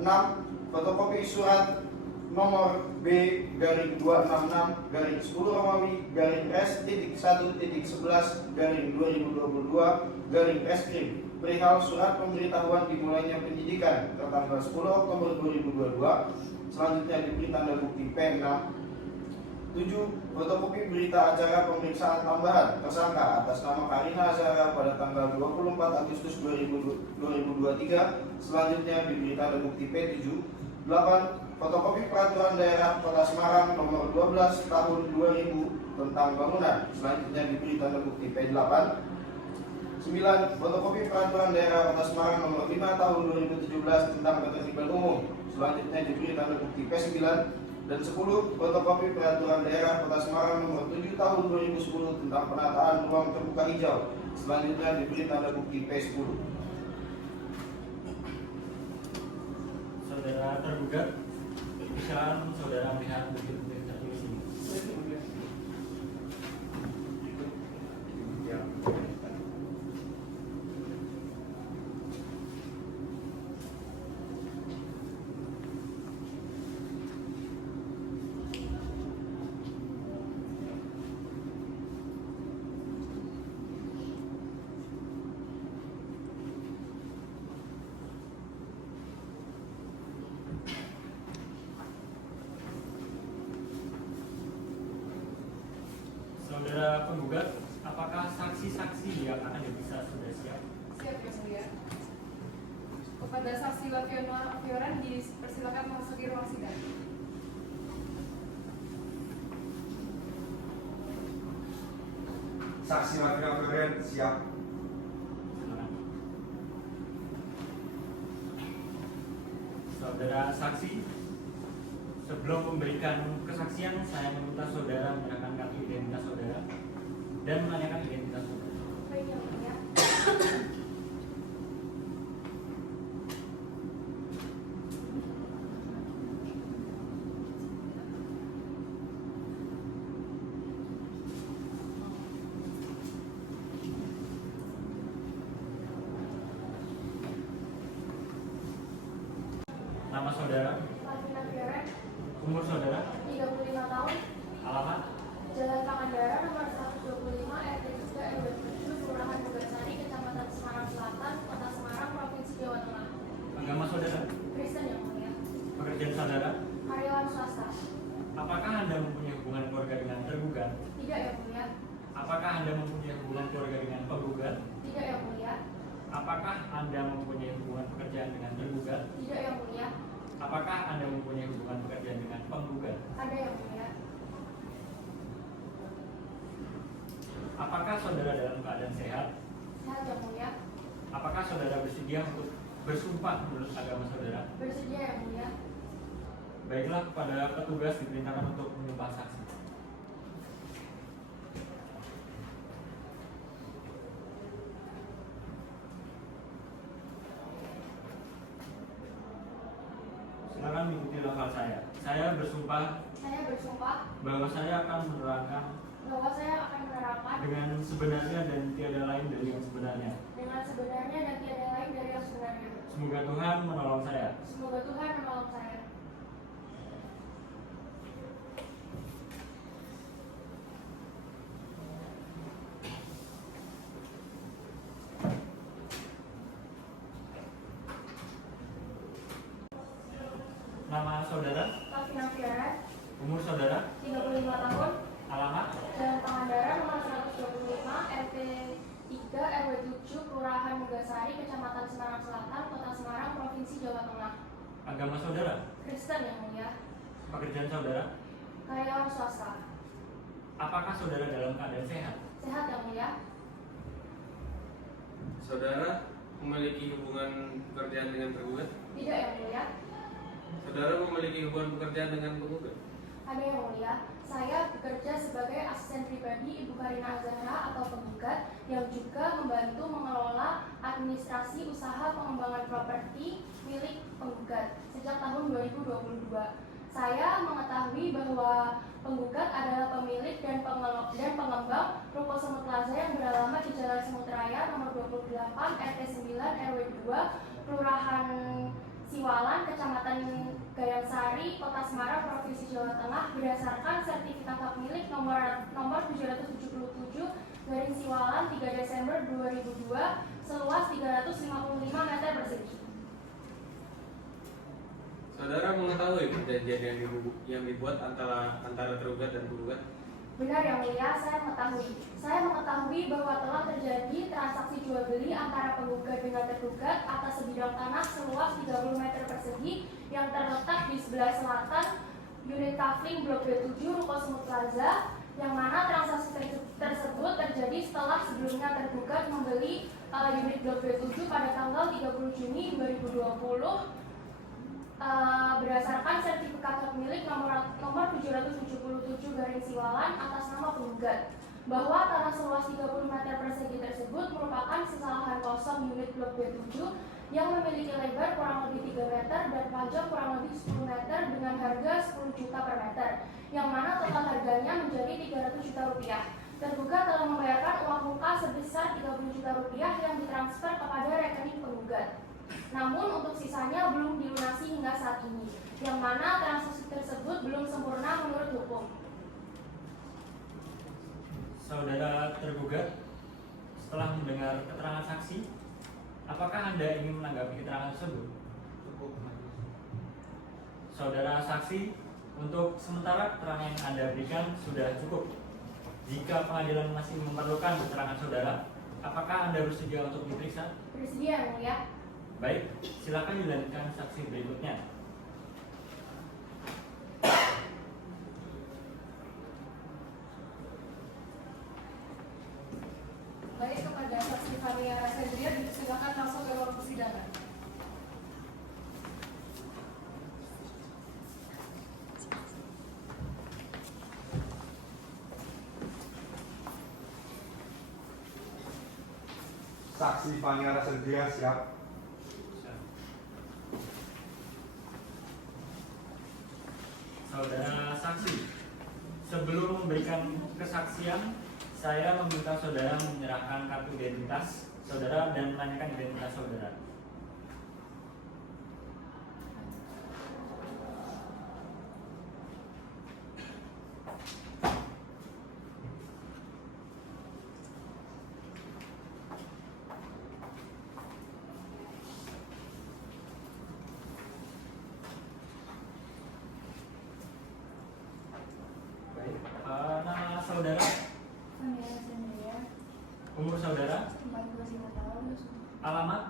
6. Fotokopi surat nomor B/266 garing 10 Romawi garing S.1.11 garing 2022 garing Reskrim perihal surat pemberitahuan dimulainya penyidikan tertanggal 10 Oktober 2022 selanjutnya diberi tanda bukti P6. 7. Fotokopi berita acara pemeriksaan tambahan tersangka atas nama Karina Azhara pada tanggal 24 Agustus 2023 selanjutnya diberi tanda bukti P7. 8. Fotokopi peraturan daerah Kota Semarang nomor 12 tahun 2000 tentang bangunan selanjutnya diberi tanda bukti P8. 9. Fotokopi peraturan daerah Kota Semarang nomor 5 tahun 2017 tentang ketertiban umum selanjutnya diberi tanda bukti P9. Dan 10. Fotokopi peraturan daerah Kota Semarang nomor 7 tahun 2010 tentang penataan ruang terbuka hijau selanjutnya diberi tanda bukti P10. Saudara tergugat, silakan saudara melihat bukti-bukti tertulis ini. Saudara penggugat, apakah saksi-saksi yang akan diperiksa sudah siap? Siap ya mulia. Kepada saksi Wafiona Fioren dipersilakan memasuki ruang sidang. Saksi Wafiona Fioren siap. Silakan. Saudara saksi, sebelum memberikan kesaksian, saya meminta saudara menyerahkan kartu identitas saudara dan menanyakan identitas saudara. Baik yang mulia. Nama saudara, Lavina Fioren, umur saudara, 35 tahun, alamat, Jalan Pangandaran nomor 125 RT 3 RW 7 Kelurahan Bugasari, Kecamatan Semarang Selatan, Kota Semarang, Provinsi Jawa Tengah. agama saudara, Kristen yang mulia. pekerjaan saudara, Karyawan swasta. apakah Anda mempunyai hubungan keluarga dengan tergugat? Tidak yang mulia. Apakah Anda mempunyai hubungan keluarga dengan penggugat? Tidak yang mulia. Apakah Anda mempunyai hubungan pekerjaan dengan tergugat? Tidak yang mulia. Apakah Anda mempunyai hubungan pekerjaan dengan penggugat? Ada yang mulia. Apakah saudara dalam keadaan sehat? Sehat yang mulia. Apakah saudara bersedia untuk bersumpah menurut agama saudara? Bersedia yang mulia. Baiklah, kepada petugas diperintahkan untuk menyumpah saksi. Silakan mengikuti lafal saya. Saya bersumpah Saya bersumpah bahwa saya akan menerangkan bahwa saya akan menerangkan dengan sebenarnya dan tiada lain dari yang sebenarnya. dengan sebenarnya dan tiada lain dari yang sebenarnya. Semoga Tuhan menolong saya. Semoga Tuhan menolong saya. Nama saudara, Lavina Fioren, umur saudara, 35 tahun, alamat, Jalan Pangandaran nomor 125 RT 3 RW 7 Kelurahan Bugasari, Kecamatan Semarang Selatan, Kota Semarang, Provinsi Jawa Tengah. agama saudara, Kristen yang mulia. pekerjaan saudara, Karyawan swasta. apakah saudara dalam keadaan sehat? Sehat yang mulia. Saudara memiliki hubungan pekerjaan dengan tergugat? Tidak, Yang Mulia. Saudara memiliki hubungan pekerjaan dengan penggugat? Ada, Yang Mulia. Saya bekerja sebagai asisten pribadi Ibu Karina Azahra atau penggugat yang juga membantu mengelola administrasi usaha pengembangan properti milik penggugat sejak tahun 2022. Saya mengetahui bahwa penggugat adalah pemilik dan pengembang Ruko Semut Plaza yang beralamat di Jalan Semut Raya nomor 28 RT 9 RW 2 Kelurahan Siwalan, Kecamatan Gayangsari, Kota Semarang, Provinsi Jawa Tengah berdasarkan sertifikat hak milik nomor 777 garing Siwalan 3 Desember 2002 seluas 355 meter persegi. Saudara mengetahui perjanjian yang dibuat antara tergugat dan penggugat? Benar, Yang Mulia, saya mengetahui. Saya mengetahui bahwa telah terjadi transaksi jual beli antara penggugat dengan tergugat atas sebidang tanah seluas 30 meter persegi yang terletak di sebelah selatan unit kafling Blok B7 Ruko Semut Plaza, yang mana transaksi tersebut terjadi setelah sebelumnya tergugat membeli unit Blok B7 pada tanggal 30 Juni 2020 berdasarkan sertifikat hak milik nomor 777 garing Siwalan atas nama penggugat, bahwa tanah seluas 30 meter persegi tersebut merupakan sesalahan kosong unit Blok B7 yang memiliki lebar kurang lebih 3 meter dan panjang kurang lebih 10 meter dengan harga 10 juta per meter, yang mana total harganya menjadi 300 juta rupiah. Tergugat telah membayarkan uang muka sebesar 30 juta rupiah yang ditransfer kepada rekening penggugat. Namun untuk sisanya belum dilunasi hingga saat ini, yang mana transaksi tersebut belum sempurna menurut hukum. Saudara tergugat, setelah mendengar keterangan saksi, apakah Anda ingin menanggapi keterangan tersebut? Saudara saksi, untuk sementara keterangan yang Anda berikan sudah cukup. Jika pengadilan masih memerlukan keterangan saudara, apakah Anda bersedia untuk diperiksa? Bersedia, Yang Mulia. Baik, silakan dilanjutkan saksi berikutnya. Baik, kepada saksi Fania Rasendria dipersilakan langsung ke ruang persidangan. Saksi Fania Rasendria siap. Saudara saksi, sebelum memberikan kesaksian, saya meminta saudara menyerahkan kartu identitas saudara dan menanyakan identitas saudara. Baik, nama saudara, Fania Rasendria, umur saudara, 45 tahun, alamat,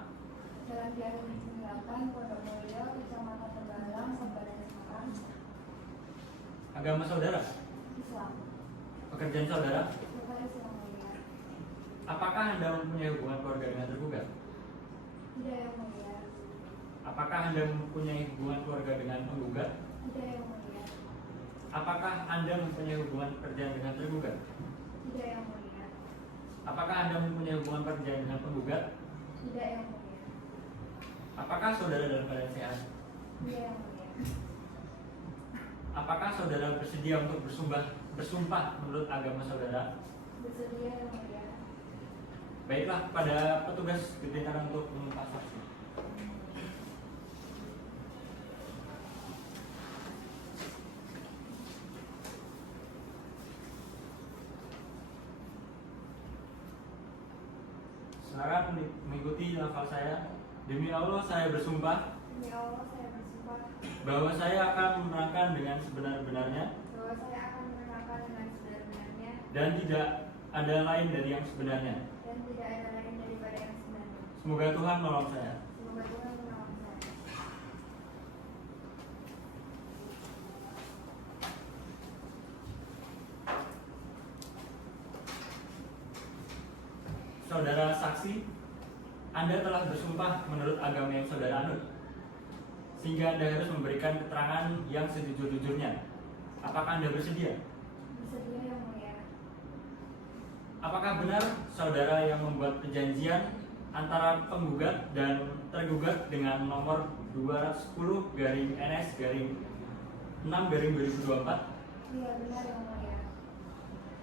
Jalan Biaru 8, Pondok Mulyo, Kecamatan Tegalang, Kabupaten Semarang, agama saudara, Islam. pekerjaan saudara, Sekretaris Yang Mulia. apakah Anda mempunyai hubungan keluarga dengan tergugat? Tidak, Yang Mulia. Apakah Anda mempunyai hubungan keluarga dengan penggugat? Tidak, Yang Mulia. Apakah Anda mempunyai hubungan pekerjaan dengan tergugat? Tidak, Yang Mulia. Apakah Anda mempunyai hubungan pekerjaan dengan penggugat? Tidak, Yang Mulia. Apakah saudara dalam keadaan sehat? Tidak, Yang Mulia. Apakah saudara bersedia untuk bersumpah menurut agama saudara? Bersedia, Yang Mulia. Baiklah, pada petugas diperintahkan untuk meminta saksi. Silakan mengikuti lafal saya. Demi Allah saya bersumpah Demi Allah, saya bersumpah bahwa saya akan menerangkan dengan sebenar-benarnya bahwa saya akan menerangkan dengan sebenar-benarnya dan tidak ada lain dari yang sebenarnya. dan tidak ada lain daripada yang sebenarnya. Semoga Tuhan menolong saya. Semoga Tuhan menolong saya. Saudara saksi, Anda telah bersumpah menurut agama yang saudara anut, sehingga Anda harus memberikan keterangan yang sejujur-jujurnya. Apakah Anda bersedia? Bersedia yang mulia. Apakah benar saudara yang membuat perjanjian antara penggugat dan tergugat dengan nomor 210-NS-6-2024? Iya, benar yang mulia.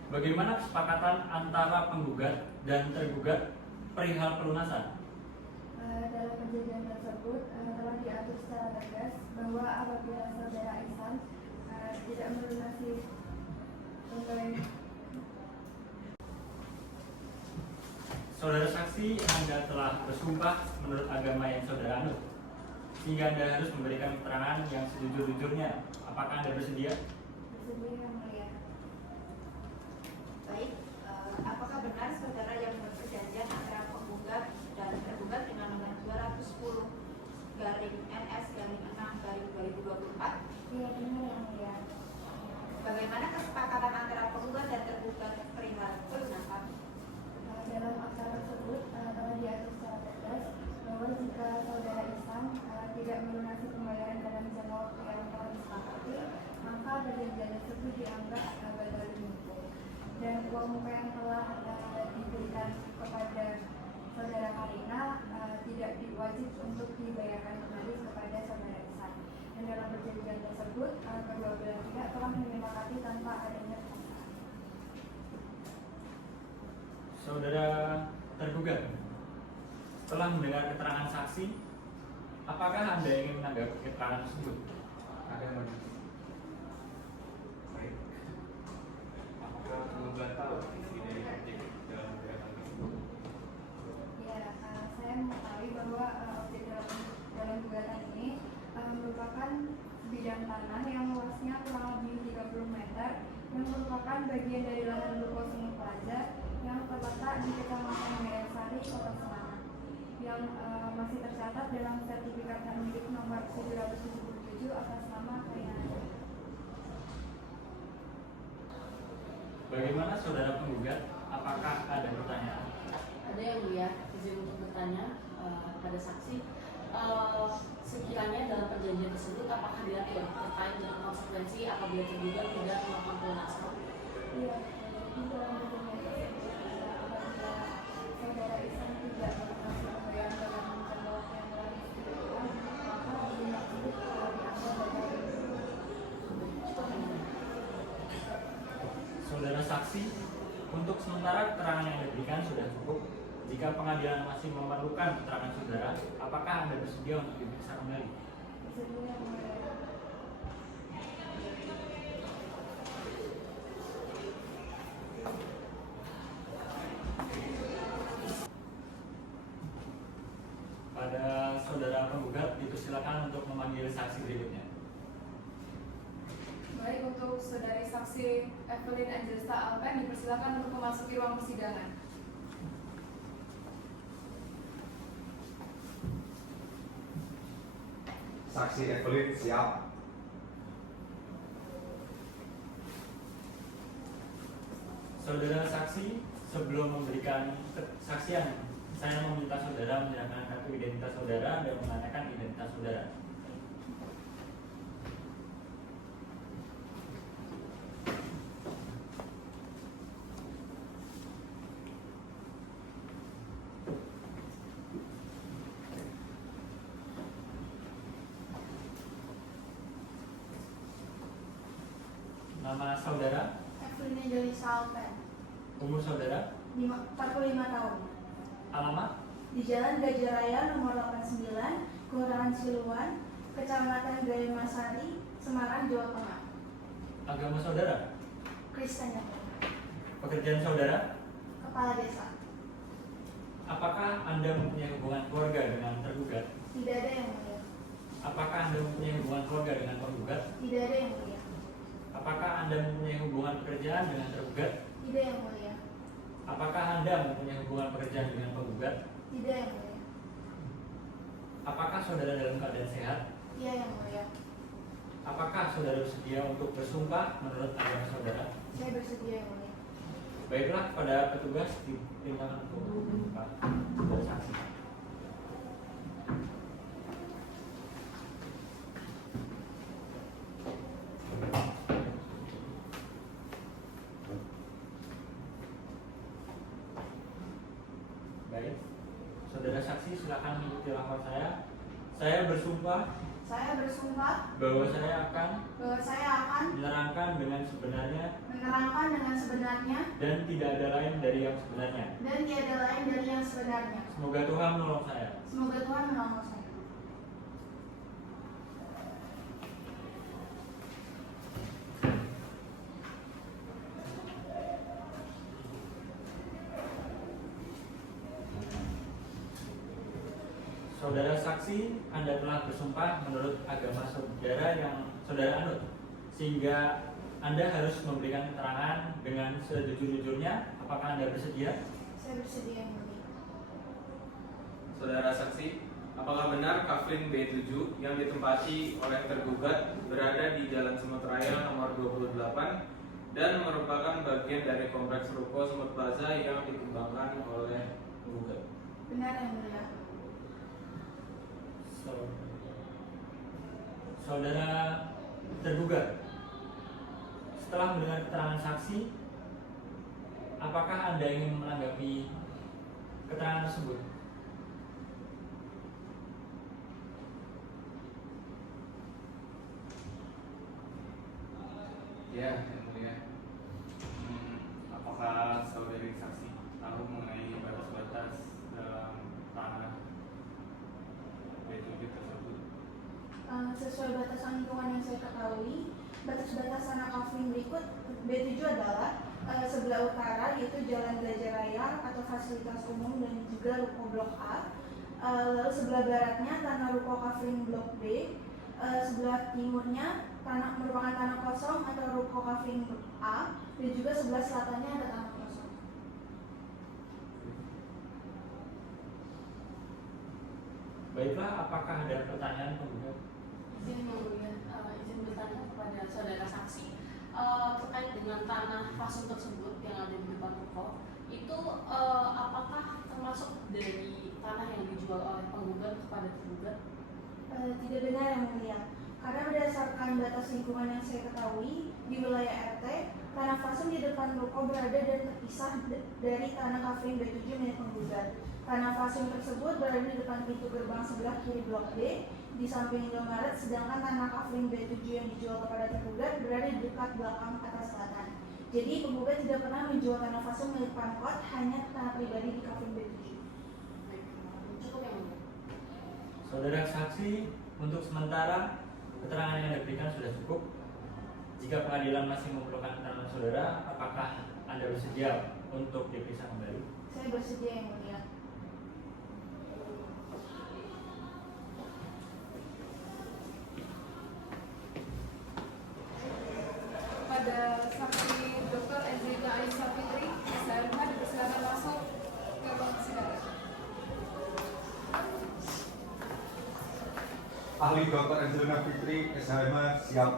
Bagaimana kesepakatan antara penggugat dan tergugat perihal pelunasan? Dalam perjanjian tersebut telah diatur secara tegas bahwa apabila saudara Ihsan tidak melunasi tunggai. Saudara saksi, Anda telah bersumpah menurut agama yang saudara anut, sehingga Anda harus memberikan keterangan yang sejujur-jujurnya. Apakah Anda bersedia? Bersedia yang mulia. Baik, apakah benar saudara yang berperjanjian antara penggugat dan tergugat dengan nomor 210-NS-6-2024? Iya, benar yang mulia. Bagaimana kesepakatan antara penggugat dan tergugat perihal pelunasan? Dalam akta tersebut telah diatur secara tegas bahwa jika saudara Ihsan tidak melunasi pembayaran dalam jangka waktu yang telah disepakati, maka perjanjian tersebut dianggap batal demi hukum. Dan uang muka yang telah diberikan kepada saudara Karina tidak wajib untuk dibayarkan kembali kepada saudara Ihsan. Dan dalam perjanjian tersebut kedua belah pihak telah menyepakati tanpa adanya paksaan. Saudara tergugat, setelah mendengar keterangan saksi, apakah Anda ingin menanggapi keterangan tersebut? Ada yang baik. Apakah penggugat tahu isi dari objek dalam gugatan tersebut? Ya, saya mengetahui bahwa objek dalam gugatan ini merupakan bidang tanah yang luasnya kurang lebih 30 meter yang merupakan bagian dari lahan Ruko Sumur Plaza yang terletak di Kecamatan Meresari, Kota Semarang, yang masih tercatat dalam sertifikat hak milik nomor 777 atas nama Karina. Bagaimana saudara penggugat? Apakah ada pertanyaan? Ada yang mulia, izin untuk bertanya pada saksi. Sekiranya dalam perjanjian tersebut apakah diatur terkait dengan konsekuensi apabila tergugat tidak melakukan pelunasan? Iya, di dalam perjanjian tersebut apabila saudara Ihsan tidak melunasi pembayaran dalam jangka waktu yang telah disepakati, maka perjanjian tersebut dianggap batal. Saudara saksi, untuk sementara keterangan yang diberikan sudah cukup. Jika pengadilan masih memerlukan keterangan saudara, apakah Anda bersedia untuk diperiksa kembali? Bersedia yang mulia. Pada saudara penggugat, dipersilakan untuk memanggil saksi berikutnya. Baik, untuk saudari saksi Evelyn Angelista Alpen dipersilakan untuk memasuki ruang persidangan. Saksi Evelyn siap. Saudara saksi, sebelum memberikan kesaksian, saya meminta saudara menyerahkan kartu identitas saudara dan menanyakan identitas saudara. Nama saudara, Evelyn Angelista Alpen, umur saudara, 45 tahun. alamat, Di Jalan Gajah Raya nomor 89, Kelurahan Siluan, Kecamatan Gaya Masari, Semarang, Jawa Tengah. agama saudara, Kristen, pekerjaan saudara, Kepala Desa. apakah Anda mempunyai hubungan keluarga dengan tergugat? Tidak ada yang mulia. Apakah Anda mempunyai hubungan keluarga dengan penggugat? Tidak ada yang mulia. Apakah Anda mempunyai hubungan pekerjaan dengan tergugat? Tidak yang mulia. Apakah Anda mempunyai hubungan pekerjaan dengan penggugat? Tidak yang mulia. Apakah saudara dalam keadaan sehat? Iya yang mulia. Apakah saudara bersedia untuk bersumpah menurut agama saudara? Saya bersedia yang mulia. Baiklah, pada petugas diperintahkan untuk membuka saudara saksi. saksi silakan mengikuti lafaz saya. Saya bersumpah Saya bersumpah bahwa saya akan bahwa saya akan menerangkan dengan sebenarnya menerangkan dengan sebenarnya dan tidak ada lain dari yang sebenarnya. dan tiada lain dari yang sebenarnya. Semoga Tuhan menolong saya. Semoga Tuhan menolong saya. Saudara saksi, Anda telah bersumpah menurut agama saudara yang saudara anut, sehingga Anda harus memberikan keterangan dengan sejujur-jujurnya. Apakah Anda bersedia? Saya bersedia yang mulia. Saudara saksi, apakah benar Kafling B7 yang ditempati oleh tergugat berada di Jalan Semut Raya nomor 28 dan merupakan bagian dari kompleks ruko Semut Plaza yang dikembangkan oleh penggugat? Benar yang mulia. Saudara tergugat, setelah mendengar keterangan saksi, apakah Anda ingin menanggapi keterangan tersebut? Ya, yang mulia. Apakah saudari saksi tahu mengenai batas-batas dalam tanah B7 tersebut? Sesuai batasan lingkungan yang saya ketahui, batas-batas tanah Kafling berikut B7 adalah sebelah utara yaitu Jalan Gajah Raya atau fasilitas umum dan juga Ruko Blok A. Lalu sebelah baratnya tanah Ruko Kafling Blok B. Sebelah timurnya merupakan tanah kosong atau Ruko Kafling A, dan juga sebelah selatannya ada tanah kosong. Baiklah, apakah ada pertanyaan penggugat? Izin izin bertanya kepada saudara saksi terkait dengan tanah fasum tersebut yang ada di depan ruko itu apakah termasuk dari tanah yang dijual oleh penggugat kepada tergugat? Tidak benar yang mulia. Karena berdasarkan batas lingkungan yang saya ketahui di wilayah RT, tanah fasum di depan ruko berada dan terpisah dari tanah Kafling B7 milik penggugat. Tanah fasum tersebut berada di depan pintu gerbang sebelah kiri Blok D di samping Indomaret, sedangkan tanah Kafling B7 yang dijual kepada tergugat berada di dekat belakang atas selatan. Jadi penggugat tidak pernah menjual tanah fasum milik Pemkot, hanya tanah pribadi di Kafling B7. Cukup yang mulia. Saudara saksi, untuk sementara keterangan yang Anda berikan sudah cukup. Jika pengadilan masih memerlukan keterangan saudara, apakah Anda bersedia untuk diperiksa kembali? Saya bersedia yang mulia. Pada saksi Dr. Angelina Aisyah Fitri, SHMH dipersilakan masuk ke ruang persidangan. Ahli Dr. Angelina Fitri, SHMH, siap.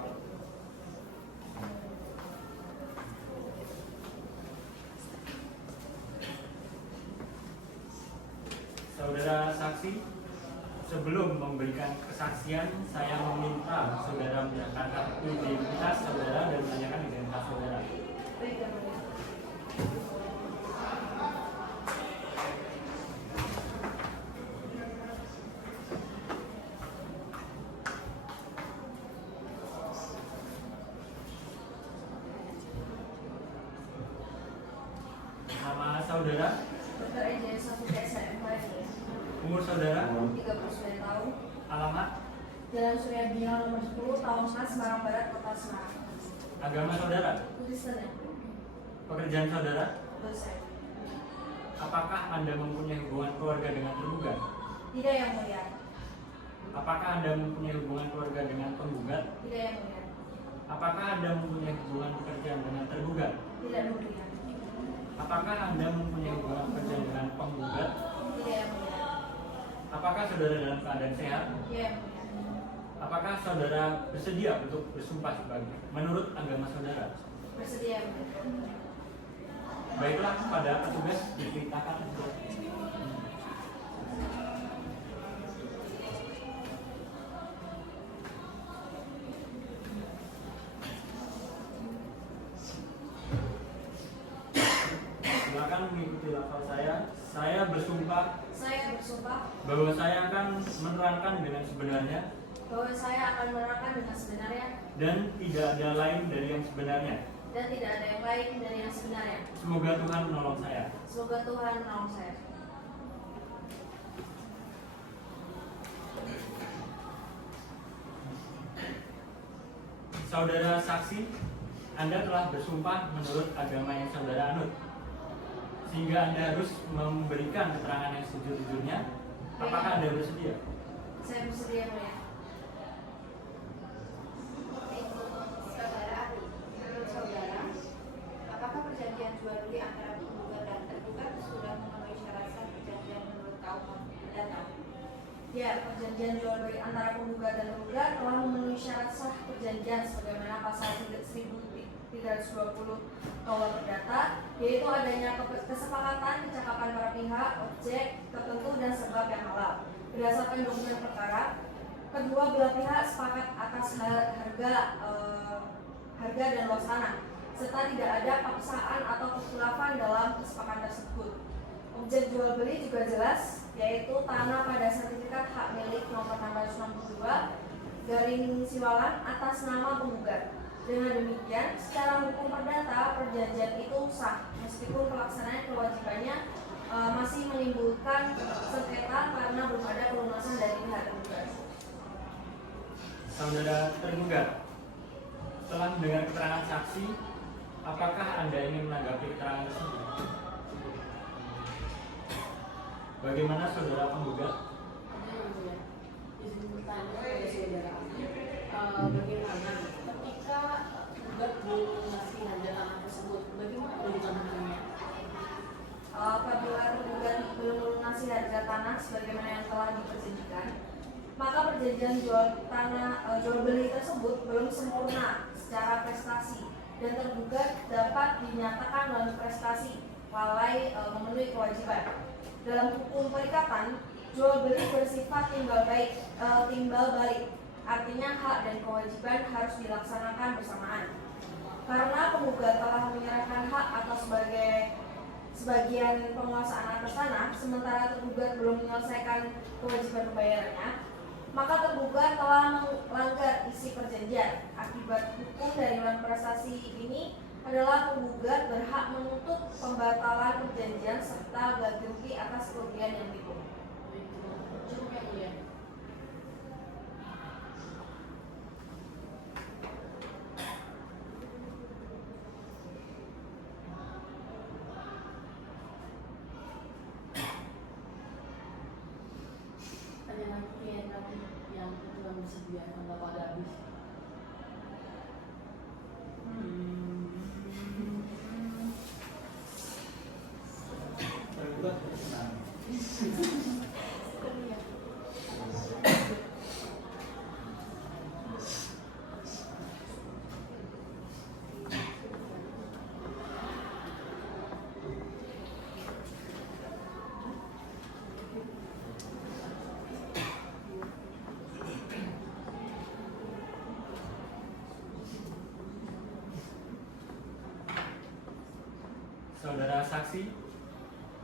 Saudara saksi, sebelum memberikan kesaksian, saya meminta saudara menyatakan kartu identitas saudara dan menanyakan identitas saudara. Baik yang mulia. Nama saudara, Dr. Ejaya Safitri SHMH yang mulia. umur saudara, 39 tahun. alamat, Jalan Surya Bina nomor 10, Tahun Semarang Barat, Kota Semarang. agama saudara, Kristen ya? pekerjaan saudara, Dosen. apakah Anda mempunyai hubungan keluarga dengan tergugat? Tidak yang mulia. Apakah Anda mempunyai hubungan keluarga dengan penggugat? Tidak yang mulia. Apakah Anda mempunyai hubungan pekerjaan dengan tergugat? Tidak yang mulia. Apakah Anda mempunyai hubungan pekerjaan dengan penggugat? Tidak yang mulia. Apakah saudara dalam keadaan sehat? Tidak yang mulia. Apakah saudara bersedia untuk bersumpah sebagai menurut agama saudara? Bersedia yang mulia. Baiklah, kepada petugas diperintahkan untuk silakan mengikuti lafaz saya. Saya bersumpah Saya bersumpah bahwa saya akan menerangkan dengan sebenarnya bahwa saya akan menerangkan dengan sebenarnya dan tidak ada lain dari yang sebenarnya. dan tidak ada yang lain dari yang sebenarnya. Semoga Tuhan menolong saya. Semoga Tuhan menolong saya. Saudara saksi, Anda telah bersumpah menurut agama yang saudara anut, sehingga Anda harus memberikan keterangan yang sejujurnya. Apakah Anda bersedia? Saya bersedia, Mulia. Saudara ahli, menurut saudara, apakah perjanjian jual beli antara penggugat dan tergugat sudah memenuhi syarat-syarat perjanjian menurut kaum pendatang? Ya, perjanjian jual beli antara penggugat dan tergugat telah memenuhi syarat sah perjanjian sebagaimana pasal 1320 KUH Perdata, yaitu adanya kesepakatan kecakapan para pihak, objek tertentu dan sebab yang halal. Berdasarkan dokumen perkara, kedua belah pihak sepakat atas harga dan luas tanah, serta tidak ada paksaan atau kekhilafan dalam kesepakatan tersebut. Objek jual beli juga jelas, yaitu tanah pada sertifikat hak milik nomor 662 garing Siwalan atas nama penggugat. Dengan demikian, secara hukum perdata perjanjian itu sah, meskipun pelaksanaan kewajibannya masih menimbulkan sengketa karena belum ada pelunasan dari pihak tergugat. Saudara tergugat, setelah mendengar keterangan saksi, apakah Anda ingin menanggapi keterangan tersebut? Bagaimana saudara penggugat? Izin bertanya kepada saudara, bagaimana ketika gugat belum melunasi harga tanah tersebut, bagaimana menanggapinya? Apabila tergugat belum melunasi harga tanah sebagaimana yang telah diperjanjikan, maka perjanjian jual beli tersebut belum sempurna secara prestasi dan tergugat dapat dinyatakan non prestasi lalai memenuhi kewajiban. Dalam hukum perikatan, jual beli bersifat timbal balik, artinya hak dan kewajiban harus dilaksanakan bersamaan. Karena penggugat telah menyerahkan hak atau sebagian penguasaan atas tanah, sementara tergugat belum menyelesaikan kewajiban pembayarannya, maka tergugat telah melanggar isi perjanjian. Akibat hukum dari non prestasi ini adalah penggugat berhak menuntut pembatalan perjanjian serta ganti rugi atas kerugian yang dibuat. Cukup ya, Mulia. Pertanyaan lagi yang kedua bersedia kalau pada habis. Tergugat berkenan. Saudara saksi,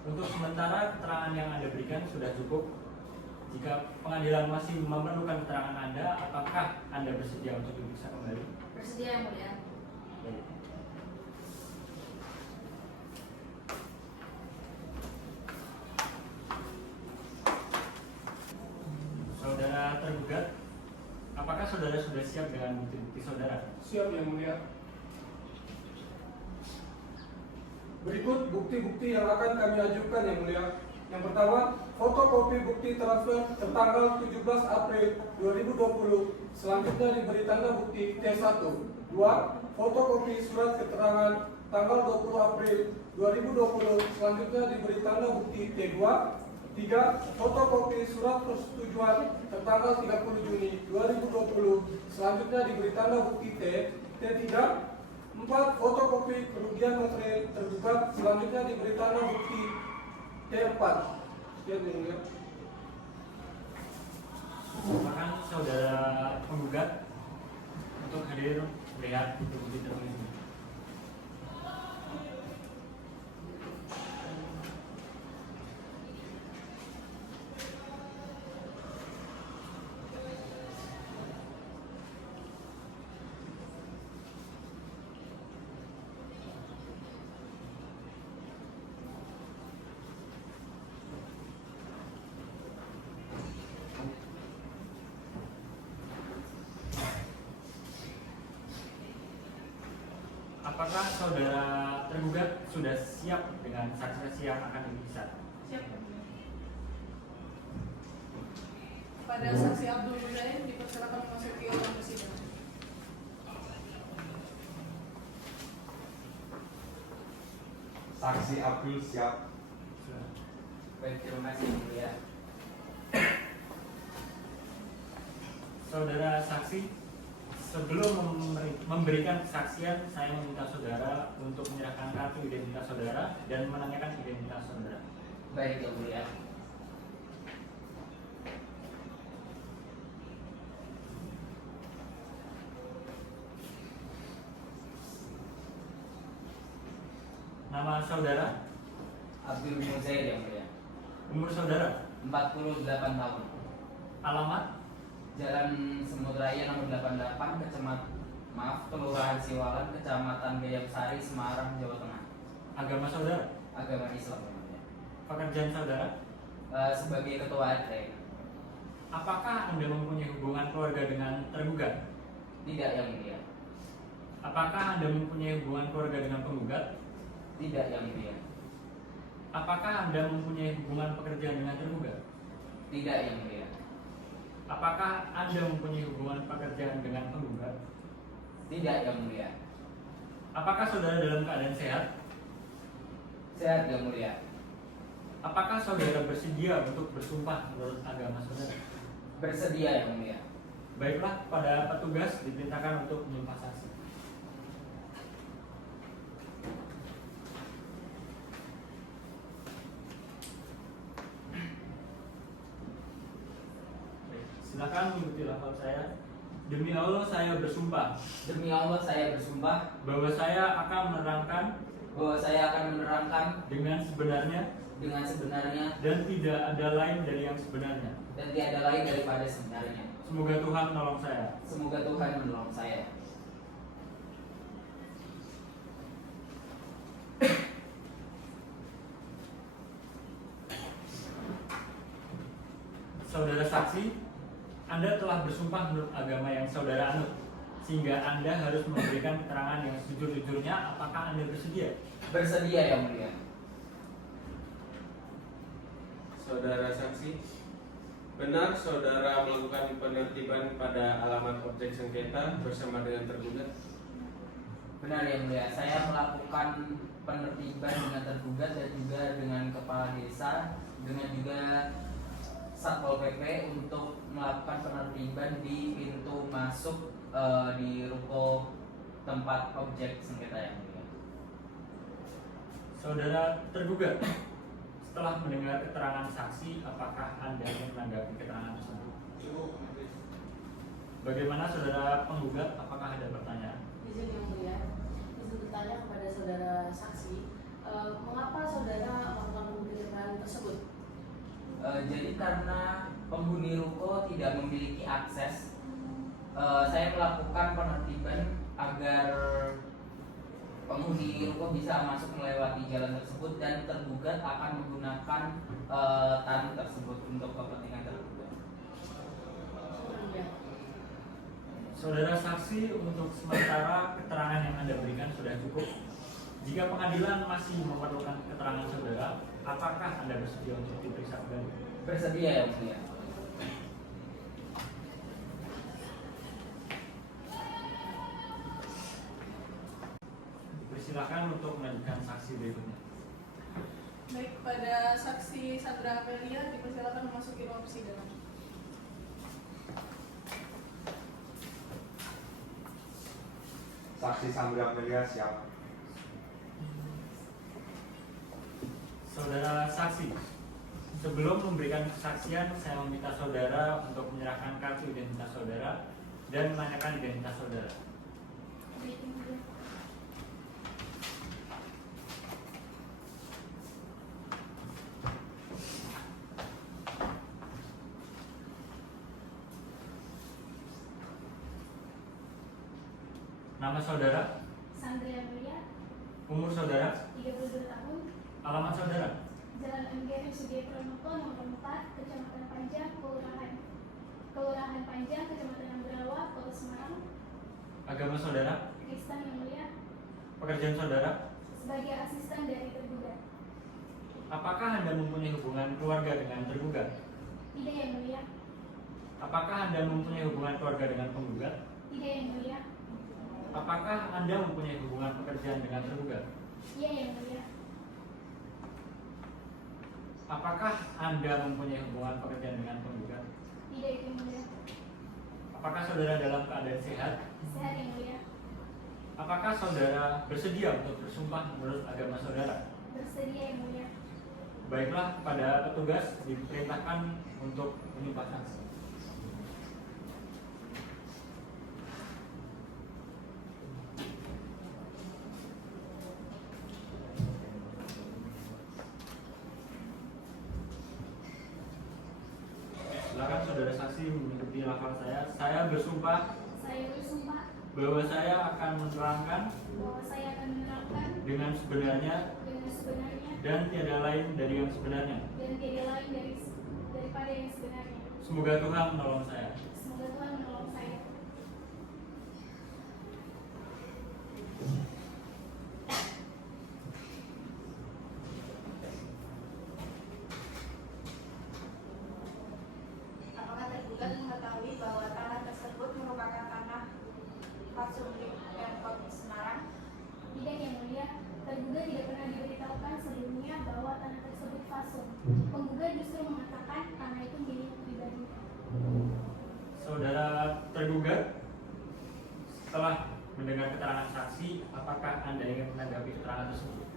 untuk sementara keterangan yang Anda berikan sudah cukup. Jika pengadilan masih memerlukan keterangan Anda, apakah Anda bersedia untuk diperiksa kembali? Bersedia, yang mulia. Baik. Saudara tergugat, apakah saudara sudah siap dengan bukti-bukti saudara? Siap, yang mulia. Berikut bukti-bukti yang akan kami ajukan, yang mulia. Yang pertama, fotokopi bukti transfer tertanggal 17 April 2020 selanjutnya diberi tanda bukti T1. 2. Fotokopi surat keterangan tanggal 20 April 2020 selanjutnya diberi tanda bukti T2. 3. Fotokopi surat persetujuan tertanggal 30 Juni 2020 selanjutnya diberi tanda bukti T3. 4. Fotokopi kerugian material tergugat selanjutnya diberi tanda bukti T4. Sekian, yang mulia. Silakan saudara penggugat untuk hadir melihat bukti tertulis ini. apakah saudara tergugat sudah siap dengan saksi-saksi yang akan diperiksa? Siap. Pada saksi Abdul Husain dipersilakan memasuki ruang persidangan. Saksi Abdul siap. Baik, terima kasih Yang Mulia. Saudara saksi, sebelum memberikan kesaksian, saya meminta saudara untuk menyerahkan kartu identitas saudara dan menanyakan identitas saudara. Baik, Yang Mulia. Nama saudara, Abdul Muzair, Yang Mulia. umur saudara, 48 tahun. alamat, Jalan Semut Raya nomor 88, Kelurahan Siwalan, Kecamatan Gayam Sari, Semarang, Jawa Tengah. agama saudara, Agama Islam, Yang Mulia. pekerjaan saudara, Sebagai ketua RT. apakah Anda mempunyai hubungan keluarga dengan tergugat? Tidak, Yang Mulia. Apakah Anda mempunyai hubungan keluarga dengan penggugat? Tidak, Yang Mulia. Apakah Anda mempunyai hubungan pekerjaan dengan tergugat? Tidak, Yang Mulia. Apakah Anda mempunyai hubungan pekerjaan dengan penggugat? Tidak, Yang Mulia. Apakah saudara dalam keadaan sehat? Sehat, Yang Mulia. Apakah saudara bersedia untuk bersumpah menurut agama saudara? Bersedia, Yang Mulia. Baiklah, pada petugas diperintahkan untuk menyumpah saksi. Silakan mengikuti lafal saya. Demi Allah saya bersumpah Demi Allah saya bersumpah bahwa saya akan menerangkan bahwa saya akan menerangkan dengan sebenarnya dan tidak ada lain dari yang sebenarnya. tiada lain daripada sebenarnya. Semoga Tuhan menolong saya. Semoga Tuhan menolong saya. Saudara saksi, Anda telah bersumpah menurut agama yang saudara anut, sehingga Anda harus memberikan keterangan yang sejujur-jujurnya. Apakah Anda bersedia? Bersedia, Yang Mulia. Saudara saksi, benar saudara melakukan penertiban pada alamat objek sengketa bersama dengan tergugat? Benar, Yang Mulia. Saya melakukan penertiban dengan tergugat dan juga dengan kepala desa, dengan juga Satpol PP untuk melakukan penertiban di pintu masuk di ruko tempat objek sengketa, Yang Mulia. Saudara tergugat, setelah mendengar keterangan saksi, apakah Anda menanggapi keterangan tersebut? Bagaimana saudara penggugat? Apakah ada pertanyaan? Izin Yang Mulia, izin bertanya kepada saudara saksi, mengapa saudara melakukan pembunuhan tersebut? Jadi karena penghuni ruko tidak memiliki akses, saya melakukan penertiban agar penghuni ruko bisa masuk melewati jalan tersebut dan tergugat akan menggunakan tanah tersebut untuk kepentingan tergugat. Saudara saksi, untuk sementara keterangan yang Anda berikan sudah cukup. Jika pengadilan masih memerlukan keterangan saudara, apakah Anda bersedia untuk diperiksa kembali? Bersedia, Yang Mulia. Silakan untuk melanjutkan saksi berikutnya. Baik, pada saksi Sandra Amelia dipersilakan memasuki ruang persidangan. Saksi Sandra Amelia siap. Saudara saksi, sebelum memberikan kesaksian, saya meminta saudara untuk menyerahkan kartu identitas saudara dan menanyakan identitas saudara. Nama saudara, Sandria Mulia, umur saudara, 32 tahun, alamat saudara, Jalan MGR Sugiyoto nomor 4, Kecamatan Panjang, Kelurahan Panjang, Kecamatan Ambarawa, Kota Semarang. agama saudara, Kristen Yang Mulia, Pekerjaan saudara? Sebagai asisten dari tergugat. Apakah Anda mempunyai hubungan keluarga dengan tergugat? Tidak, Yang Mulia. Apakah Anda mempunyai hubungan keluarga dengan penggugat? Tidak, Yang Mulia. Apakah Anda mempunyai hubungan pekerjaan dengan tergugat? Iya, Yang Mulia. Apakah Anda mempunyai hubungan pekerjaan dengan penggugat? Tidak, Yang Mulia. Apakah saudara dalam keadaan sehat? Sehat, Yang Mulia. Apakah saudara bersedia untuk bersumpah menurut agama saudara? Bersedia, Yang Mulia. Baiklah, pada petugas diperintahkan untuk menyumpah saksi. Silakan saudara saksi mengikuti lafal saya. Saya bersumpah Saya bersumpah bahwa saya akan menerangkan bahwa saya akan menerangkan dengan sebenarnya dengan sebenarnya dan tiada lain dari yang sebenarnya. dan tidak lain daripada yang sebenarnya. Semoga Tuhan menolong saya. Semoga Tuhan menolong saya. Apakah tergugat mengetahui bahwa tanah tersebut merupakan tanah Pasung Pemkot Semarang? Tidak, Yang Mulia. Tergugat tidak pernah diberitahukan sebelumnya bahwa tanah tersebut fasum. Penggugat justru mengatakan tanah itu milik pribadi. Saudara tergugat, setelah mendengar keterangan saksi, apakah Anda ingin menanggapi keterangan tersebut?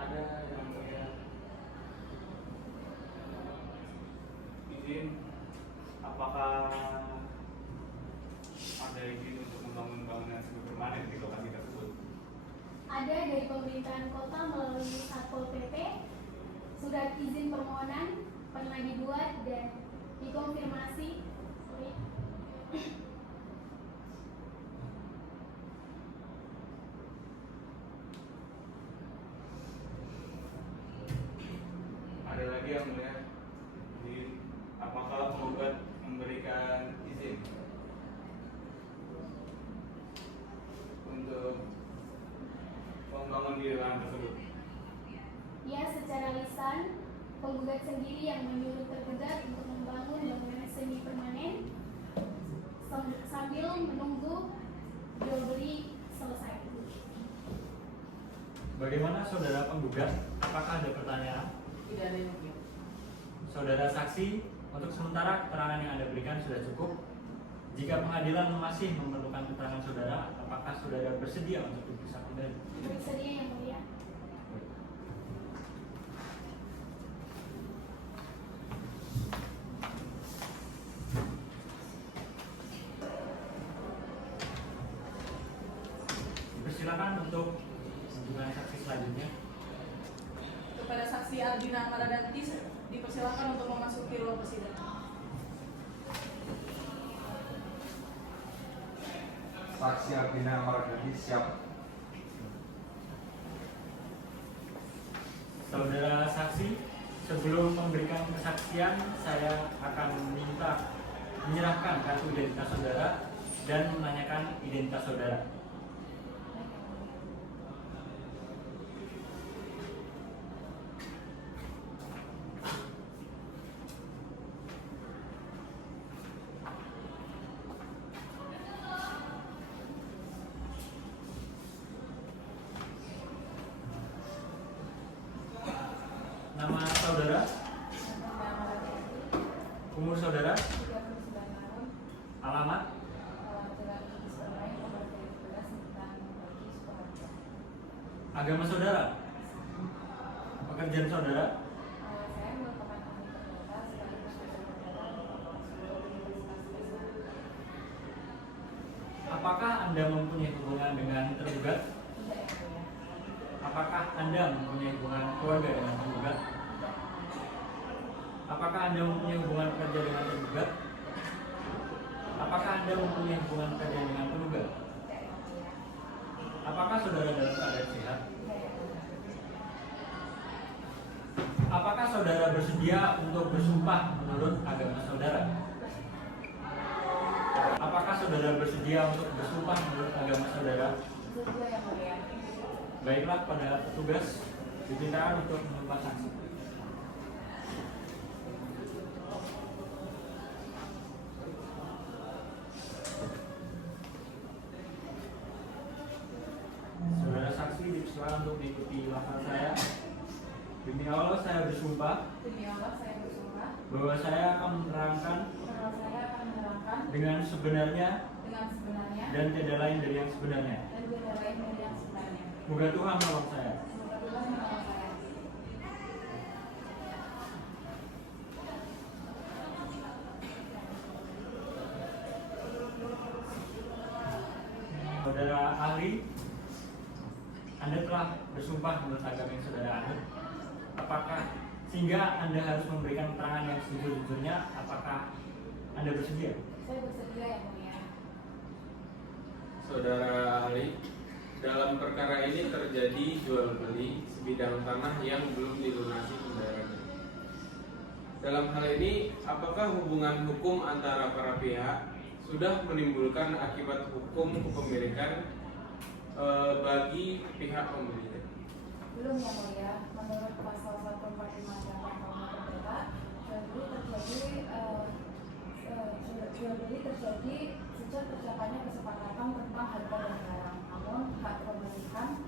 Ada yang saya Izin, apakah ada izin untuk membangun bangunan semi permanen di lokasi tersebut? Ada dari pemerintahan kota melalui Satpol PP, surat izin permohonan pernah dibuat dan dikonfirmasi. Ada lagi yang mulia, izin, apakah penggugat memberikan izin untuk membangun di lahan tersebut? Ya, secara lisan, penggugat sendiri yang menyuruh tergugat untuk membangun bangunan semi permanen sambil menunggu jual beli selesai. Bagaimana saudara penggugat? Apakah ada pertanyaan? Tidak ada yang mulia. Saudara saksi, untuk sementara keterangan yang Anda berikan sudah cukup. Jika pengadilan masih memerlukan keterangan saudara, apakah saudara bersedia untuk diperiksa kembali? Bersedia, Yang Mulia. Persilakan untuk kunjungan saksi selanjutnya. Kepada saksi Ardina Maradanti dipersilakan untuk memasuki ruang persidangan. Saksi Ardina Maradanti siap. Saudara saksi, sebelum memberikan kesaksian, saya akan meminta menyerahkan kartu identitas saudara dan menanyakan identitas saudara. Nama saudara, umur saudara, alamat, agama saudara, pekerjaan saudara, apakah Anda mempunyai hubungan dengan tergugat? Apakah Anda mempunyai hubungan keluarga dengan tergugat? Apakah Anda mempunyai hubungan kerja dengan tergugat? Apakah Anda mempunyai hubungan kerja dengan tergugat? Apakah saudara dalam keadaan sehat? Apakah saudara bersedia untuk bersumpah menurut agama saudara? Apakah saudara bersedia untuk bersumpah menurut agama saudara? Bersedia yang mulia. Baiklah, pada petugas dimintakan untuk menumpah saksi. Saudara saksi dipersilakan untuk mengikuti lafaz saya. Demi Allah saya bersumpah Demi Allah saya bersumpah bahwa saya akan menerangkan bahwa saya akan menerangkan dengan sebenarnya dengan sebenarnya dan tidak lain dari yang sebenarnya. dan tidak lain dari yang sebenarnya. Moga Tuhan menolong saya. Semoga Tuhan menolong saya. Saudara ahli, Anda telah bersumpah menurut agama yang saudara anut. Apakah sehingga Anda harus memberikan keterangan yang sejujurnya? Apakah Anda bersedia? Saya bersedia yang mulia. Saudara ahli, dalam perkara ini terjadi jual beli sebidang tanah yang belum dilunasi pembayarannya. Dalam hal ini, apakah hubungan hukum antara para pihak sudah menimbulkan akibat hukum kepemilikan bagi pihak pemilik? Belum yang mulia. Menurut pasal 145 KUH Perdata, jual beli terjadi sejak tercapainya kesepakatan tentang harga dan barang. Namun hak pemilikan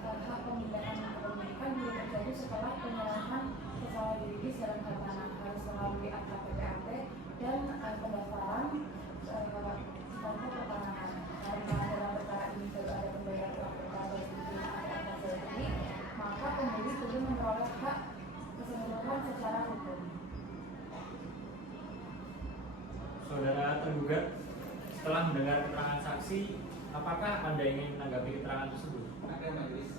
kepemilikan belum terjadi setelah penyerahan kesalahan yuridis dalam hal tanah harus melalui akta PPAT dan pendaftaran tanpa pertanahan. Karena dalam perkara ini baru ada pembayaran uang perkara bagi maka pembeli belum memperoleh hak keseluruhan secara hukum. Saudara tergugat, setelah mendengar keterangan saksi, apakah Anda ingin menanggapi keterangan tersebut? Ada majelis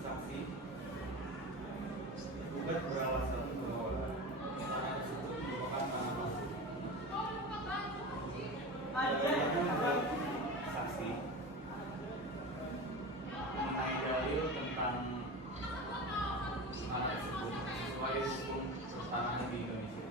saksi gugat beralasan bahwa tanah tersebut merupakan tanah palsu. Saksi Mengenai dalil tentang tanah tersebut sesuai hukum pertanahan di Indonesia.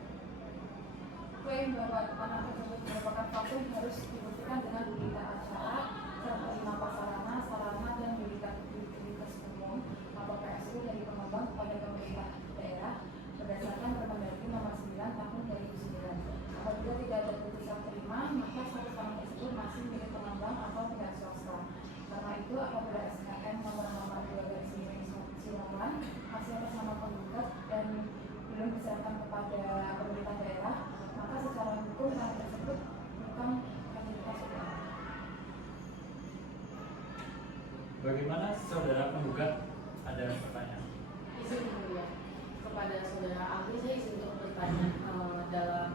Klaim bahwa tanah tersebut merupakan palsu harus dibuktikan dengan berita acara, serta sarana dan berita utilitas umum atau PSU dari pengembang kepada pemerintah daerah berdasarkan Permendagri Nomor 9 Tahun 2009. Apabila tidak ada putusan terima, maka suatu tanah tersebut masih milik pengembang atau pihak swasta. Karena itu, apabila SKM Nomor 2/9 masih atas nama penggugat dan belum diserahkan kepada pemerintah daerah, maka secara hukum tanah tersebut bukan fasilitas umum. bagaimana saudara penggugat? Ada pertanyaan? Izin mulia kepada saudara ahli, saya izin untuk bertanya dalam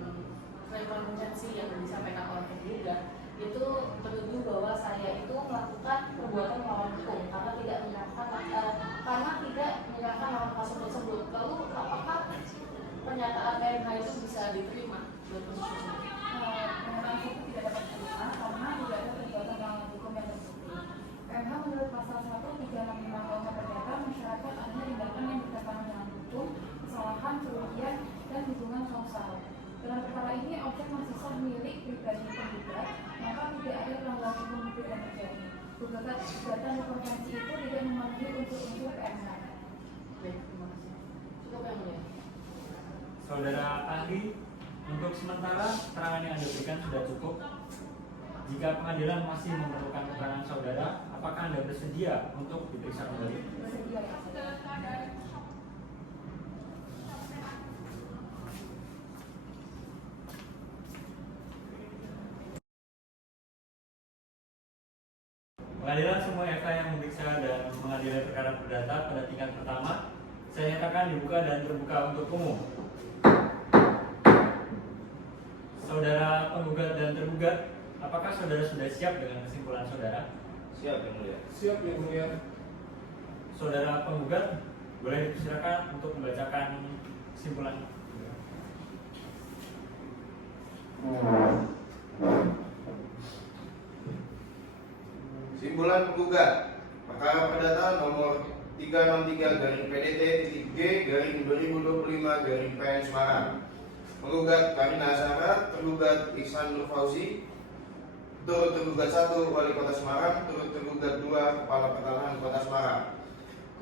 rekonvensi yang disampaikan oleh penggugat itu menuduh bahwa saya itu melakukan perbuatan melawan hukum karena tidak menyerahkan lawan pasal tersebut. Lalu apakah pernyataan PMH itu bisa diterima dalam proses tersebut? Pernyataan itu tidak dapat diterima karena tidak ada perbuatan melawan hukum yang terbukti. PMH menurut pasal 135 KUH Perdata, masyarakat adanya tindakan yang bertentangan dengan hukum, kesalahan, kerugian, dan hubungan kausal. Dalam perkara ini, objek masih sah milik pribadi penggugat, maka tidak ada pelanggaran hukum yang terjadi. Gugatan rekonvensi itu tidak memenuhi unsur-unsur PMH. Baik, terima kasih. Cukup yang mulia. Saudara ahli, untuk sementara keterangan yang Anda berikan sudah cukup. Jika pengadilan masih memerlukan keterangan saudara, apakah Anda bersedia untuk diperiksa kembali? Bersedia ya, saudara. Pengadilan semua FH yang memeriksa dan mengadili perkara perdata pada tingkat pertama, saya nyatakan dibuka dan terbuka untuk umum. Saudara penggugat dan tergugat, apakah saudara sudah siap dengan kesimpulan saudara? Siap yang mulia. Siap yang mulia. Saudara penggugat, boleh dipersilakan untuk membacakan kesimpulan. Simpulan penggugat perkara perdata nomor 363/PDT-G/2025/PN Semarang. Penggugat Karina Azhara, tergugat Ihsan Nur Fauzi, turut tergugat 1 Wali Kota Semarang, turut tergugat 2 Kepala Pertanahan Kota Semarang.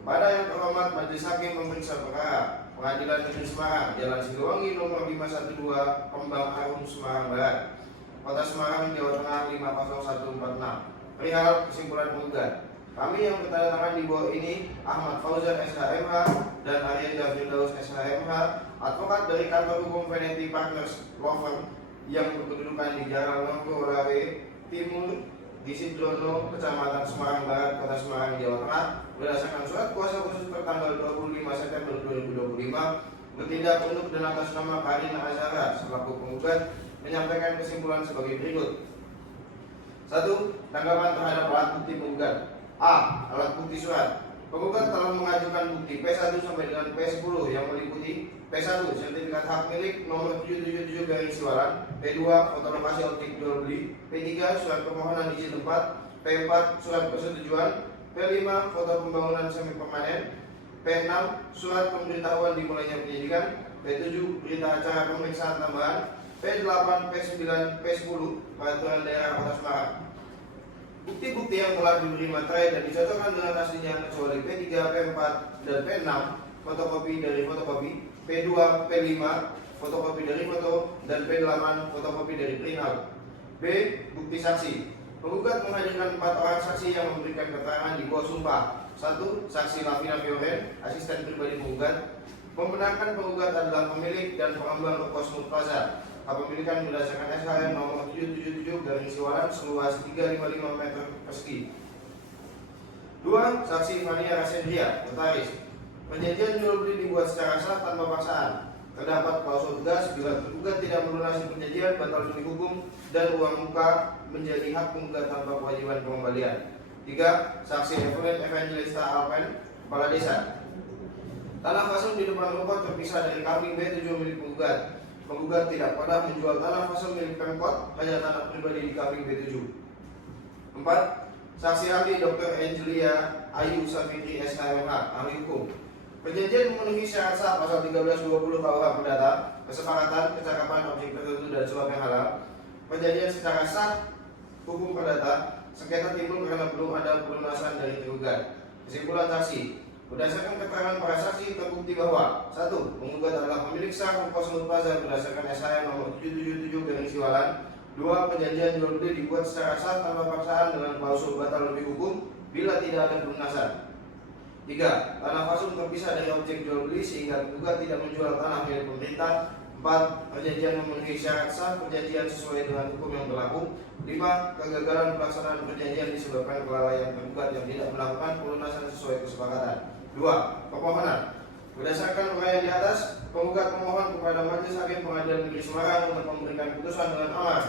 Kepada yang terhormat Majelis Hakim Pemeriksa Perkara Pengadilan Negeri Semarang, Jalan Siliwangi nomor 512, Kembang Arum, Semarang Barat, Kota Semarang, Jawa Tengah 50146. Perihal kesimpulan penggugat, kami yang bertanda tangan di bawah ini Ahmad Fauzan SHMH dan Arienda Firdaus SHMH, advokat dari kantor hukum Veneti Partners Law Firm yang berkedudukan di Jalan Nonggo Rawe Timur di Sidrono, Kecamatan Semarang Barat, Kota Semarang, Jawa Tengah, berdasarkan surat kuasa khusus tertanggal 25 September 2025 bertindak untuk dan atas nama Karina Azhara selaku penggugat menyampaikan kesimpulan sebagai berikut. 1. Tanggapan terhadap alat bukti penggugat. A. Alat bukti surat. Penggugat telah mengajukan bukti P1 sampai dengan P10 yang meliputi P1 sertifikat hak milik nomor 777 garing Siwalan, P2 foto lokasi objek jual beli, P3 surat permohonan izin tempat, P4 surat persetujuan, P5 foto pembangunan semi permanen, P6 surat pemberitahuan dimulainya penyidikan, P7 berita acara pemeriksaan tambahan, P8, P9, P10 peraturan daerah Kota Semarang. Bukti-bukti yang telah diberi materai dan dicocokkan dengan aslinya kecuali P3, P4, dan P6 fotokopi dari fotokopi, P2, P5 fotokopi dari foto, dan P8 fotokopi dari printout. B. Bukti saksi. Penggugat menghadirkan 4 orang saksi yang memberikan keterangan di bawah sumpah. 1. Saksi Lavina Fioren, asisten pribadi penggugat, membenarkan penggugat adalah pemilik dan pengembang ruko Smooth Plaza. Kepemilikan berdasarkan SHM nomor 777 garing Siwalan seluas 355 meter persegi. 2. Saksi Fania Rasendria, notaris. Perjanjian jual beli dibuat secara sah tanpa paksaan. Terdapat klausul tegas bila tergugat tidak melunasi perjanjian batal demi hukum dan uang muka menjadi hak penggugat tanpa kewajiban pengembalian. 3. Saksi Evelyn Evangelista Alpen, kepala desa. Tanah fasum di depan ruko terpisah dari kambing B7 milik penggugat. Penggugat tidak pernah menjual tanah fasum milik Pemkot, hanya tanah pribadi di kambing B7. 4. Saksi ahli Dr. Angelia Ayu Safitri SHMH, ahli hukum. Perjanjian memenuhi syarat sah pasal 1320 KUH Perdata, kesepakatan, kecakapan objek tertentu dan suap yang halal. Perjanjian secara sah hukum perdata, sengketa timbul karena belum ada pelunasan dari tergugat. Kesimpulan saksi. Berdasarkan keterangan para saksi terbukti bahwa 1. Penggugat adalah pemilik sah ruko Smooth Plaza berdasarkan SHM nomor 777 garing Siwalan. 2. Perjanjian jual beli dibuat secara sah tanpa paksaan dengan klausul batal lebih hukum bila tidak ada pelunasan. 3. Tanah fasum terpisah dari objek jual beli sehingga penggugat tidak menjual tanah milik pemerintah. 4. Perjanjian memenuhi syarat sah perjanjian sesuai dengan hukum yang berlaku. 5. Kegagalan pelaksanaan perjanjian disebabkan kelalaian penggugat yang tidak melakukan pelunasan sesuai kesepakatan. 2. Permohonan. Berdasarkan uraian di atas, penggugat memohon kepada Majelis Hakim Pengadilan Negeri Semarang untuk memberikan putusan dengan amar.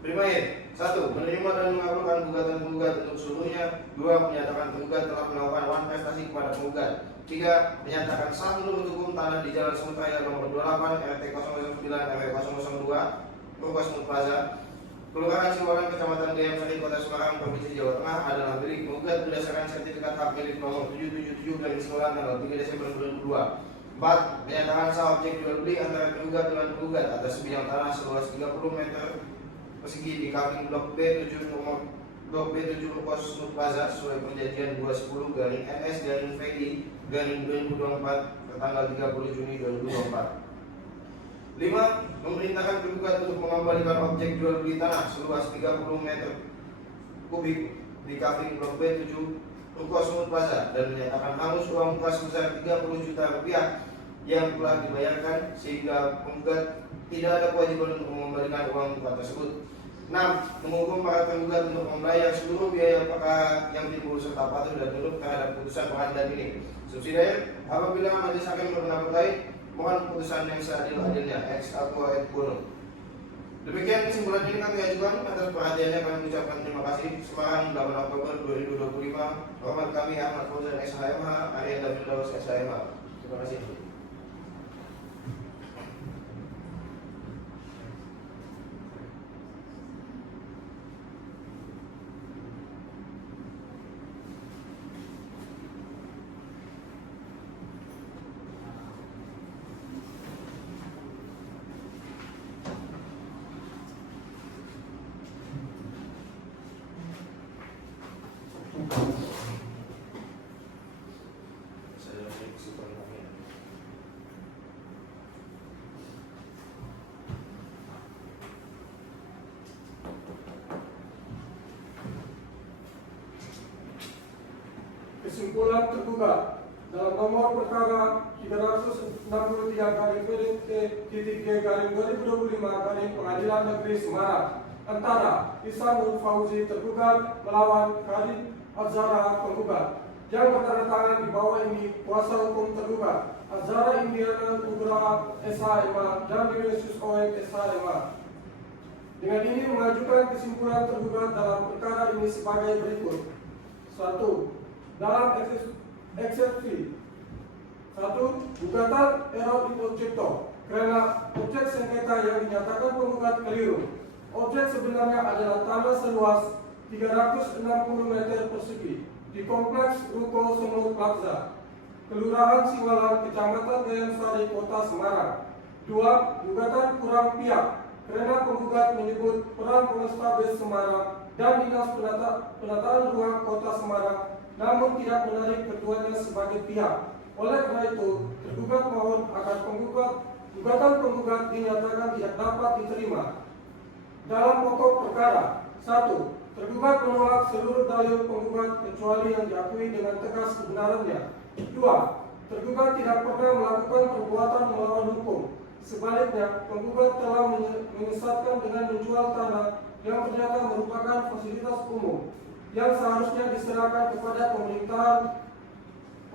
Primair. 1. Menerima dan mengabulkan gugatan penggugat untuk seluruhnya. 2. Menyatakan penggugat telah melakukan wan prestasi kepada penggugat. 3. Menyatakan sah menurut hukum tanah di Jalan Smooth Raya nomor 28 RT 009 RW 002 Ruko Smooth Plaza, Kelurahan Siwalan, Kecamatan Gayam Sari, Kota Semarang, Provinsi Jawa Tengah adalah milik penggugat berdasarkan sertifikat hak milik nomor 777 garing Siwalan tanggal 3 Desember 2002. 4. Menyatakan sah objek jual beli antara tergugat dengan penggugat atas sebidang tanah seluas 30 meter persegi di kambing Blok B7 nomor Blok B7 Ruko Smooth Plaza sesuai perjanjian 210 garing NS garing VI garing 2024 tertanggal 30 Juni 2024. 5. Memerintahkan penggugat untuk mengembalikan objek jual beli tanah seluas 30 meter kubik di kambing Blok B7 Ruko Smooth Plaza dan menyatakan hangus uang muka sebesar 30 juta rupiah yang telah dibayarkan sehingga penggugat tidak ada kewajiban untuk mengembalikan uang muka tersebut. 6. Menghukum para penggugat untuk membayar seluruh biaya perkara yang timbul serta patuh dan tunduk terhadap putusan pengadilan ini. Subsidiar, apabila Majelis Hakim berpendapat lain, mohon putusan yang seadil-adilnya. Ex aqua et bono. Demikian kesimpulan ini kami ajukan. Atas perhatiannya kami mengucapkan terima kasih. Semarang 8 Oktober 2025. Hormat kami Ahmad Fauzan SHMH, Arienda Firdaus SHMH. Terima kasih. kesimpulan tergugat dalam nomor perkara 363/PDT-G/2025 Pengadilan Negeri Semarang antara Ihsanul Fauzi tergugat melawan Karim Azhara penggugat yang bertanda di bawah ini kuasa hukum tergugat Azhara Indiana Nugraha SHMA dan Dionysius Owen SHMA. Dengan ini mengajukan kesimpulan tergugat dalam perkara ini sebagai berikut. 1. Dalam eksepsi 1. Gugatan error in objecto karena objek sengketa yang dinyatakan penggugat keliru. Objek sebenarnya adalah tanah seluas 360 meter persegi di Kompleks Ruko Semur Plaza, Kelurahan Siwalan, Kecamatan Gayamsari, Kota Semarang. 2. Gugatan kurang pihak karena penggugat menyebut peran Polrestabes Semarang dan Dinas Penataan Ruang Kota Semarang, namun tidak menarik ketuanya sebagai pihak. Oleh karena itu, tergugat mohon agar gugatan penggugat dinyatakan tidak dapat diterima. Dalam pokok perkara, 1. Tergugat menolak seluruh dalil penggugat kecuali yang diakui dengan tegas kebenarannya. 2. Tergugat tidak pernah melakukan perbuatan melawan hukum. Sebaliknya, penggugat telah menyesatkan dengan menjual tanah yang ternyata merupakan fasilitas umum yang seharusnya diserahkan kepada pemerintahan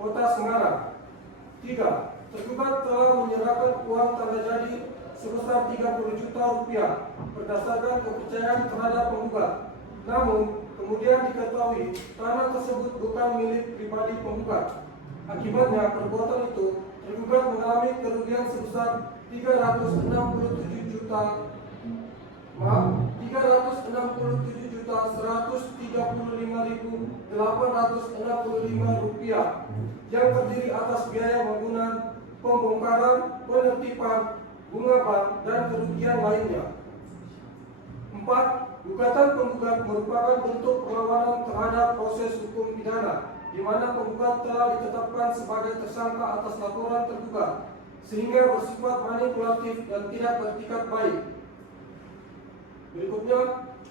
Kota Semarang. 3. Tergugat telah menyerahkan uang tanda jadi sebesar 30 juta rupiah berdasarkan kepercayaan terhadap penggugat. Namun, kemudian diketahui tanah tersebut bukan milik pribadi penggugat. Akibatnya, perbuatan itu tergugat mengalami kerugian sebesar 367.135.865 rupiah yang terdiri atas biaya bangunan, pembongkaran, penertiban, bunga bank, dan kerugian lainnya. 4. Gugatan penggugat merupakan bentuk perlawanan terhadap proses hukum pidana, di mana penggugat telah ditetapkan sebagai tersangka atas laporan tergugat, sehingga bersifat manipulatif dan tidak beretikat baik. Berikutnya,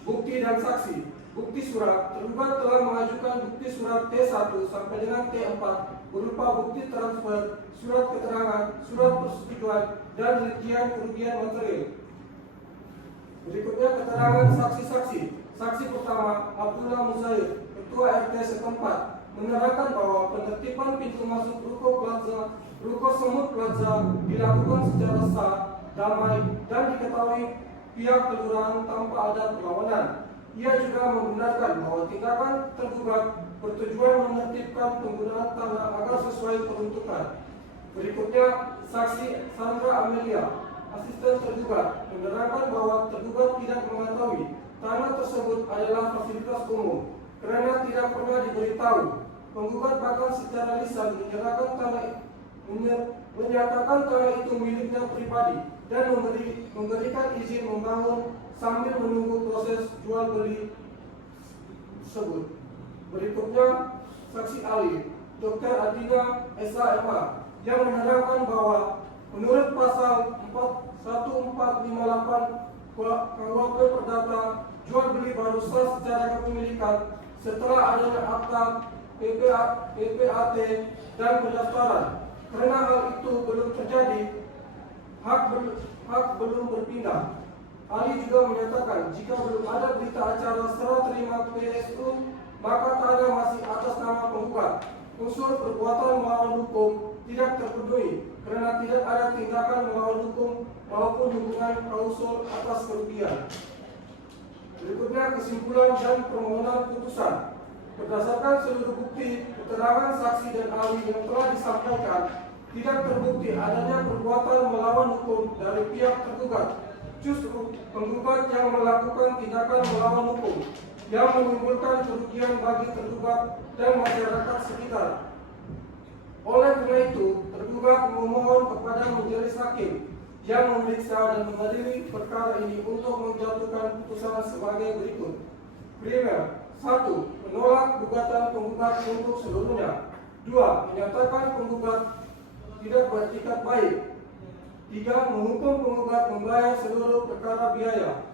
bukti dan saksi. Bukti surat, tergugat telah mengajukan bukti surat T1 sampai dengan T4 berupa bukti transfer, surat keterangan, surat persetujuan, dan rincian kerugian material. Berikutnya keterangan saksi-saksi. Saksi pertama, Abdullah Muzair, Ketua RT setempat, menerangkan bahwa penertiban pintu masuk Ruko Semut Plaza dilakukan secara sah, damai, dan diketahui pihak kelurahan tanpa ada perlawanan. Ia juga membenarkan bahwa tindakan tergugat bertujuan menertibkan penggunaan tanah agar sesuai peruntukan. Berikutnya, saksi Sandra Amelia, asisten tergugat, menerangkan bahwa tergugat tidak mengetahui tanah tersebut adalah fasilitas umum karena tidak pernah diberitahu. Penggugat bahkan secara lisan menyatakan tanah itu miliknya pribadi dan memberikan izin membangun sambil menunggu proses jual beli tersebut. Berikutnya, saksi ahli Dr. Adina SHMA yang menerangkan bahwa menurut pasal 1458 KUHP Perdata, jual beli baru sah secara kepemilikan setelah adanya akta PPAT dan pendaftaran. Karena hal itu belum terjadi, hak belum berpindah. Ali juga menyatakan jika belum ada berita acara serah terima PSU, maka tanah masih atas nama penggugat. Unsur perbuatan melawan hukum tidak terpenuhi karena tidak ada tindakan melawan hukum maupun hubungan klausul atas kerugian. Berikutnya kesimpulan dan permohonan putusan. Berdasarkan seluruh bukti, keterangan saksi dan ahli yang telah disampaikan, tidak terbukti adanya perbuatan melawan hukum dari pihak tergugat. Justru penggugat yang melakukan tindakan melawan hukum yang menimbulkan kerugian bagi tergugat dan masyarakat sekitar. Oleh karena itu, tergugat memohon kepada majelis hakim yang memeriksa dan mengadili perkara ini untuk menjatuhkan putusan sebagai berikut. Primer, 1. Menolak gugatan penggugat untuk seluruhnya. 2. Menyatakan penggugat tidak beretikat baik. 3. Menghukum penggugat membayar seluruh perkara biaya.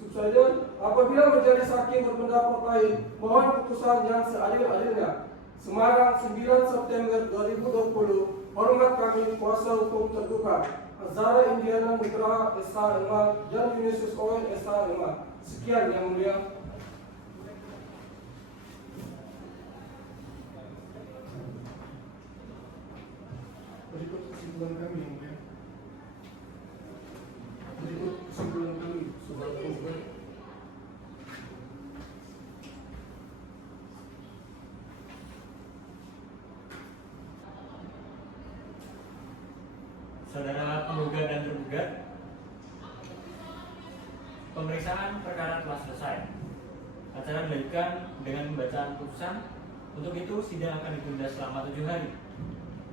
Subsidian, apabila majelis hakim berpendapat lain, mohon putusan yang seadil-adilnya. Semarang 9 September 2020. Hormat kami kuasa hukum tergugat Azhara Indiana Nugraha SH dan Yunus Owen SH. Sekian yang mulia. Berikut kesimpulan kami yang mulia. Berikut kesimpulan kami saudara penggugat. Saudara penggugat dan tergugat, pemeriksaan perkara telah selesai. Acara dilanjutkan dengan pembacaan putusan. Untuk itu sidang akan ditunda selama 7 hari.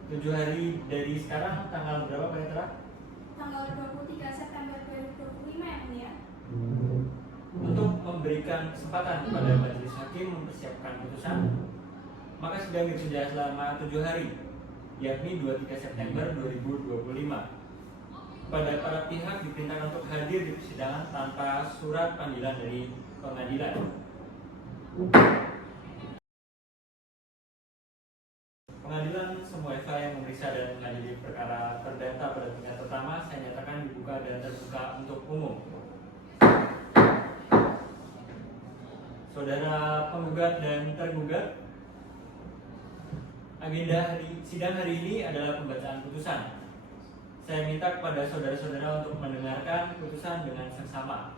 7 hari dari sekarang, tanggal berapa Pak Netra? Tanggal 23 September 2025 yang mulia. Untuk memberikan kesempatan kepada majelis hakim mempersiapkan putusan, maka sidang ditunda selama 7 hari, yakni 23 September 2025. Pada para pihak diperintahkan untuk hadir di persidangan tanpa surat panggilan dari pengadilan. Pengadilan semua FH yang memeriksa dan mengadili perkara perdata pada tingkat pertama saya nyatakan dibuka dan terbuka untuk umum. Saudara penggugat dan tergugat, agenda sidang hari ini adalah pembacaan putusan. Saya minta kepada saudara-saudara untuk mendengarkan putusan dengan seksama.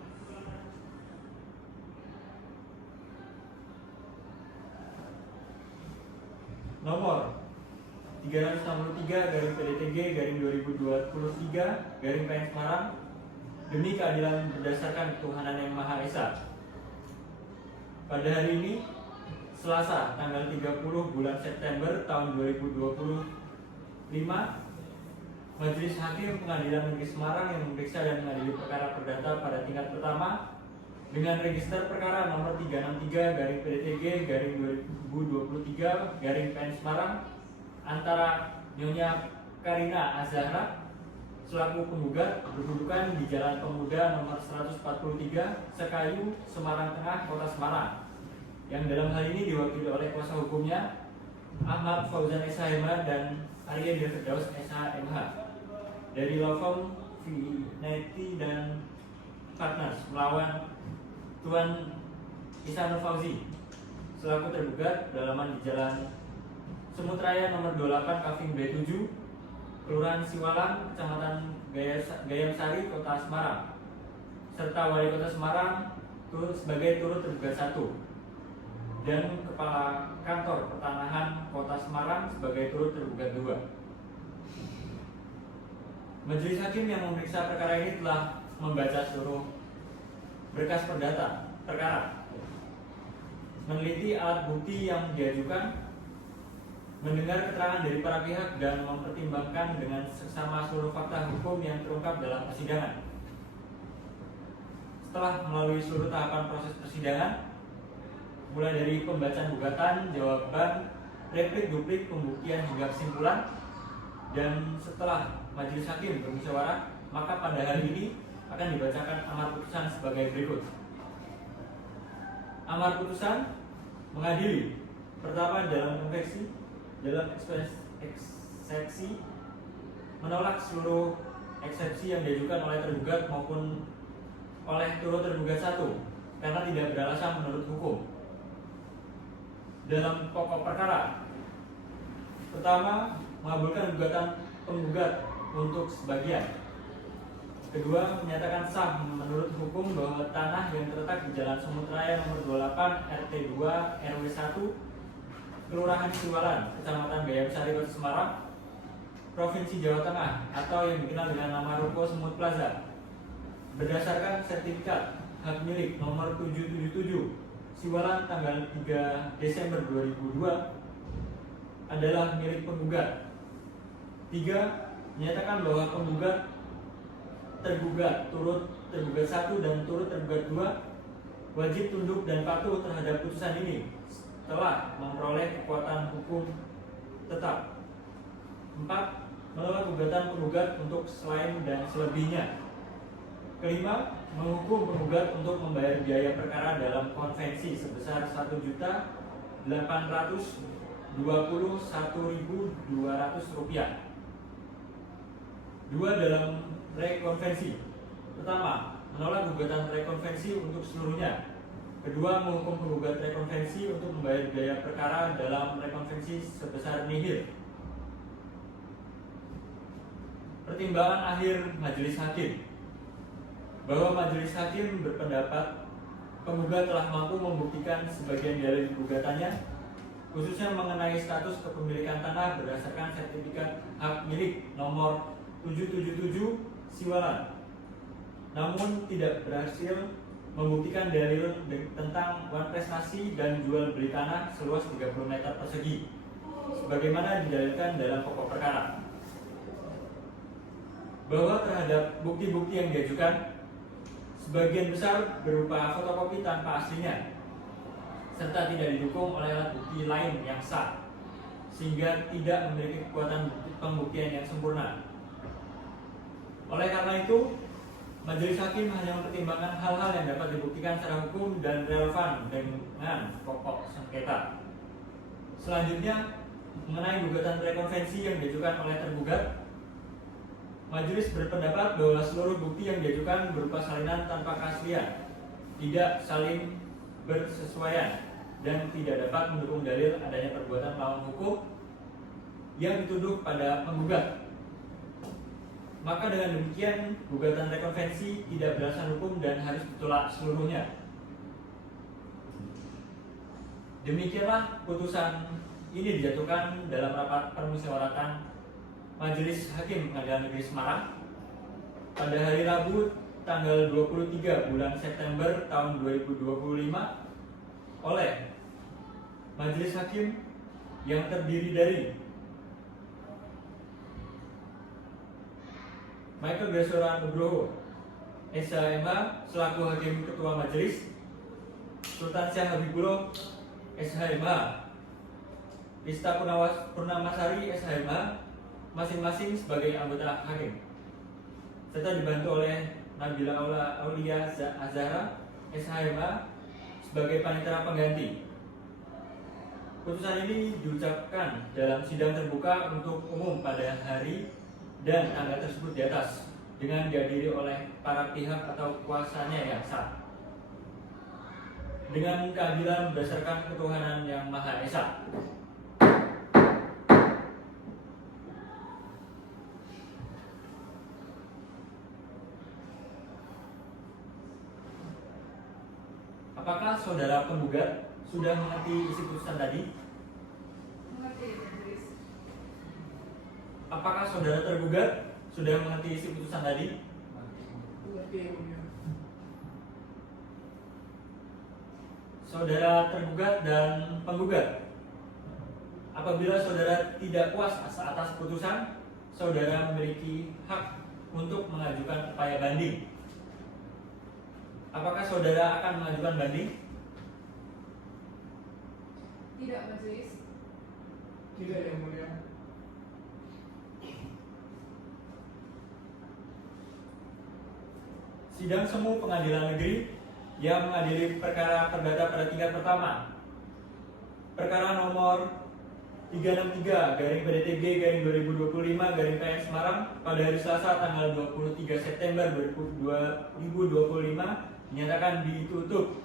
Nomor 363/PDTG/2023/PN Semarang demi keadilan berdasarkan ketuhanan yang Maha Esa. Pada hari ini, Selasa, tanggal 30 bulan September tahun 2025, Majelis Hakim Pengadilan Negeri Semarang yang memeriksa dan mengadili perkara perdata pada tingkat pertama dengan register perkara nomor 363/PDTG/2023/PN Semarang antara Nyonya Karina Azhara selaku penggugat berkedudukan di Jalan Pemuda nomor 143 Sekayu, Semarang Tengah, Kota Semarang, yang dalam hal ini diwakili oleh kuasa hukumnya Ahmad Fauzan SH.MH dan Arya Firdaus SH.MH dari law firm Vineti dan Partners melawan Tuan Isanul Fauzi selaku tergugat dalaman di Jalan Semut Raya nomor 28 Kaving B7 Kelurahan Siwalan, Kecamatan Gayamsari, Kota Semarang, serta Wali Kota Semarang sebagai turut tergugat 1 dan Kepala Kantor Pertanahan Kota Semarang sebagai turut tergugat 2. Majelis Hakim yang memeriksa perkara ini telah membaca seluruh berkas perdata perkara, meneliti alat bukti yang diajukan, mendengar keterangan dari para pihak, dan mempertimbangkan dengan seksama seluruh fakta hukum yang terungkap dalam persidangan. Setelah melalui seluruh tahapan proses persidangan, mulai dari pembacaan gugatan, jawaban, replik, duplik, pembuktian hingga kesimpulan, dan setelah majelis hakim bermusyawarah, maka pada hari ini akan dibacakan amar putusan sebagai berikut. Amar putusan mengadili pertama dalam eksepsi menolak seluruh eksepsi yang diajukan oleh tergugat maupun oleh turut tergugat 1 karena tidak beralasan menurut hukum. Dalam pokok perkara, pertama, mengabulkan gugatan penggugat untuk sebagian. Kedua, menyatakan sah menurut hukum bahwa tanah yang terletak di Jalan Semut Raya nomor 28 RT 2 RW 1 Kelurahan Siwalan, Kecamatan Gayamsari, Kota Semarang, Provinsi Jawa Tengah atau yang dikenal dengan nama Ruko Semut Plaza, berdasarkan sertifikat hak milik nomor 777 Siwalan tanggal 3 Desember 2002 adalah milik penggugat. 3. Menyatakan bahwa penggugat, tergugat, turut tergugat 1 dan turut tergugat 2 wajib tunduk dan patuh terhadap putusan ini setelah memperoleh kekuatan hukum tetap. 4. Menolak gugatan penggugat untuk selain dan selebihnya. Kelima, menghukum penggugat untuk membayar biaya perkara dalam konvensi sebesar 1.800.000 Rp21.200. 2. Dalam rekonvensi. Pertama, menolak gugatan rekonvensi untuk seluruhnya. Kedua, menghukum penggugat rekonvensi untuk membayar biaya perkara dalam rekonvensi sebesar nihil. Pertimbangan akhir majelis hakim bahwa majelis hakim berpendapat penggugat telah mampu membuktikan sebagian dalil gugatannya, khususnya mengenai status kepemilikan tanah berdasarkan sertifikat hak milik nomor 777 Siwalan, namun tidak berhasil membuktikan dalil tentang wan prestasi dan jual beli tanah seluas 30 meter persegi sebagaimana didalilkan dalam pokok perkara. Bahwa terhadap bukti-bukti yang diajukan, sebagian besar berupa fotokopi tanpa aslinya serta tidak didukung oleh alat bukti lain yang sah, sehingga tidak memiliki kekuatan pembuktian yang sempurna. Oleh karena itu, majelis hakim hanya mempertimbangkan hal-hal yang dapat dibuktikan secara hukum dan relevan dengan pokok sengketa. Selanjutnya, mengenai gugatan rekonvensi yang diajukan oleh tergugat, majelis berpendapat bahwa seluruh bukti yang diajukan berupa salinan tanpa keaslian, tidak saling bersesuaian, dan tidak dapat mendukung dalil adanya perbuatan melawan hukum yang dituduh pada penggugat. Maka dengan demikian, gugatan rekonvensi tidak berdasar hukum dan harus ditolak seluruhnya. Demikianlah putusan ini dijatuhkan dalam rapat permusyawaratan Majelis Hakim Pengadilan Negeri Semarang pada hari Rabu tanggal 23 bulan September tahun 2025 oleh Majelis Hakim yang terdiri dari Michael Gresoran Nugroho, SHMH selaku Hakim Ketua Majelis, Sultan Syah Habibullah, SHMH, Rista Purnamasari, SHMH, masing-masing sebagai anggota hakim, serta dibantu oleh Nabila Aulia Azhara, SHMH, sebagai panitera pengganti. Putusan ini diucapkan dalam sidang terbuka untuk umum pada hari dan tanggal tersebut di atas, dengan dihadiri oleh para pihak atau kuasanya yang sah, dengan keadilan berdasarkan ketuhanan yang Maha Esa. Apakah saudara penggugat sudah mengerti isi putusan tadi? Mengerti, majelis. Apakah saudara tergugat sudah mengerti isi putusan tadi? Mengerti yang mulia. Saudara tergugat dan penggugat, apabila saudara tidak puas atas putusan, saudara memiliki hak untuk mengajukan upaya banding. Apakah saudara akan mengajukan banding? Tidak, majelis. Tidak yang mulia. Sidang Semu Pengadilan Negeri yang mengadili perkara perdata pada tingkat pertama, perkara nomor 363/PDTG/2025/PN Semarang pada hari Selasa tanggal 23 September 2025 dinyatakan ditutup.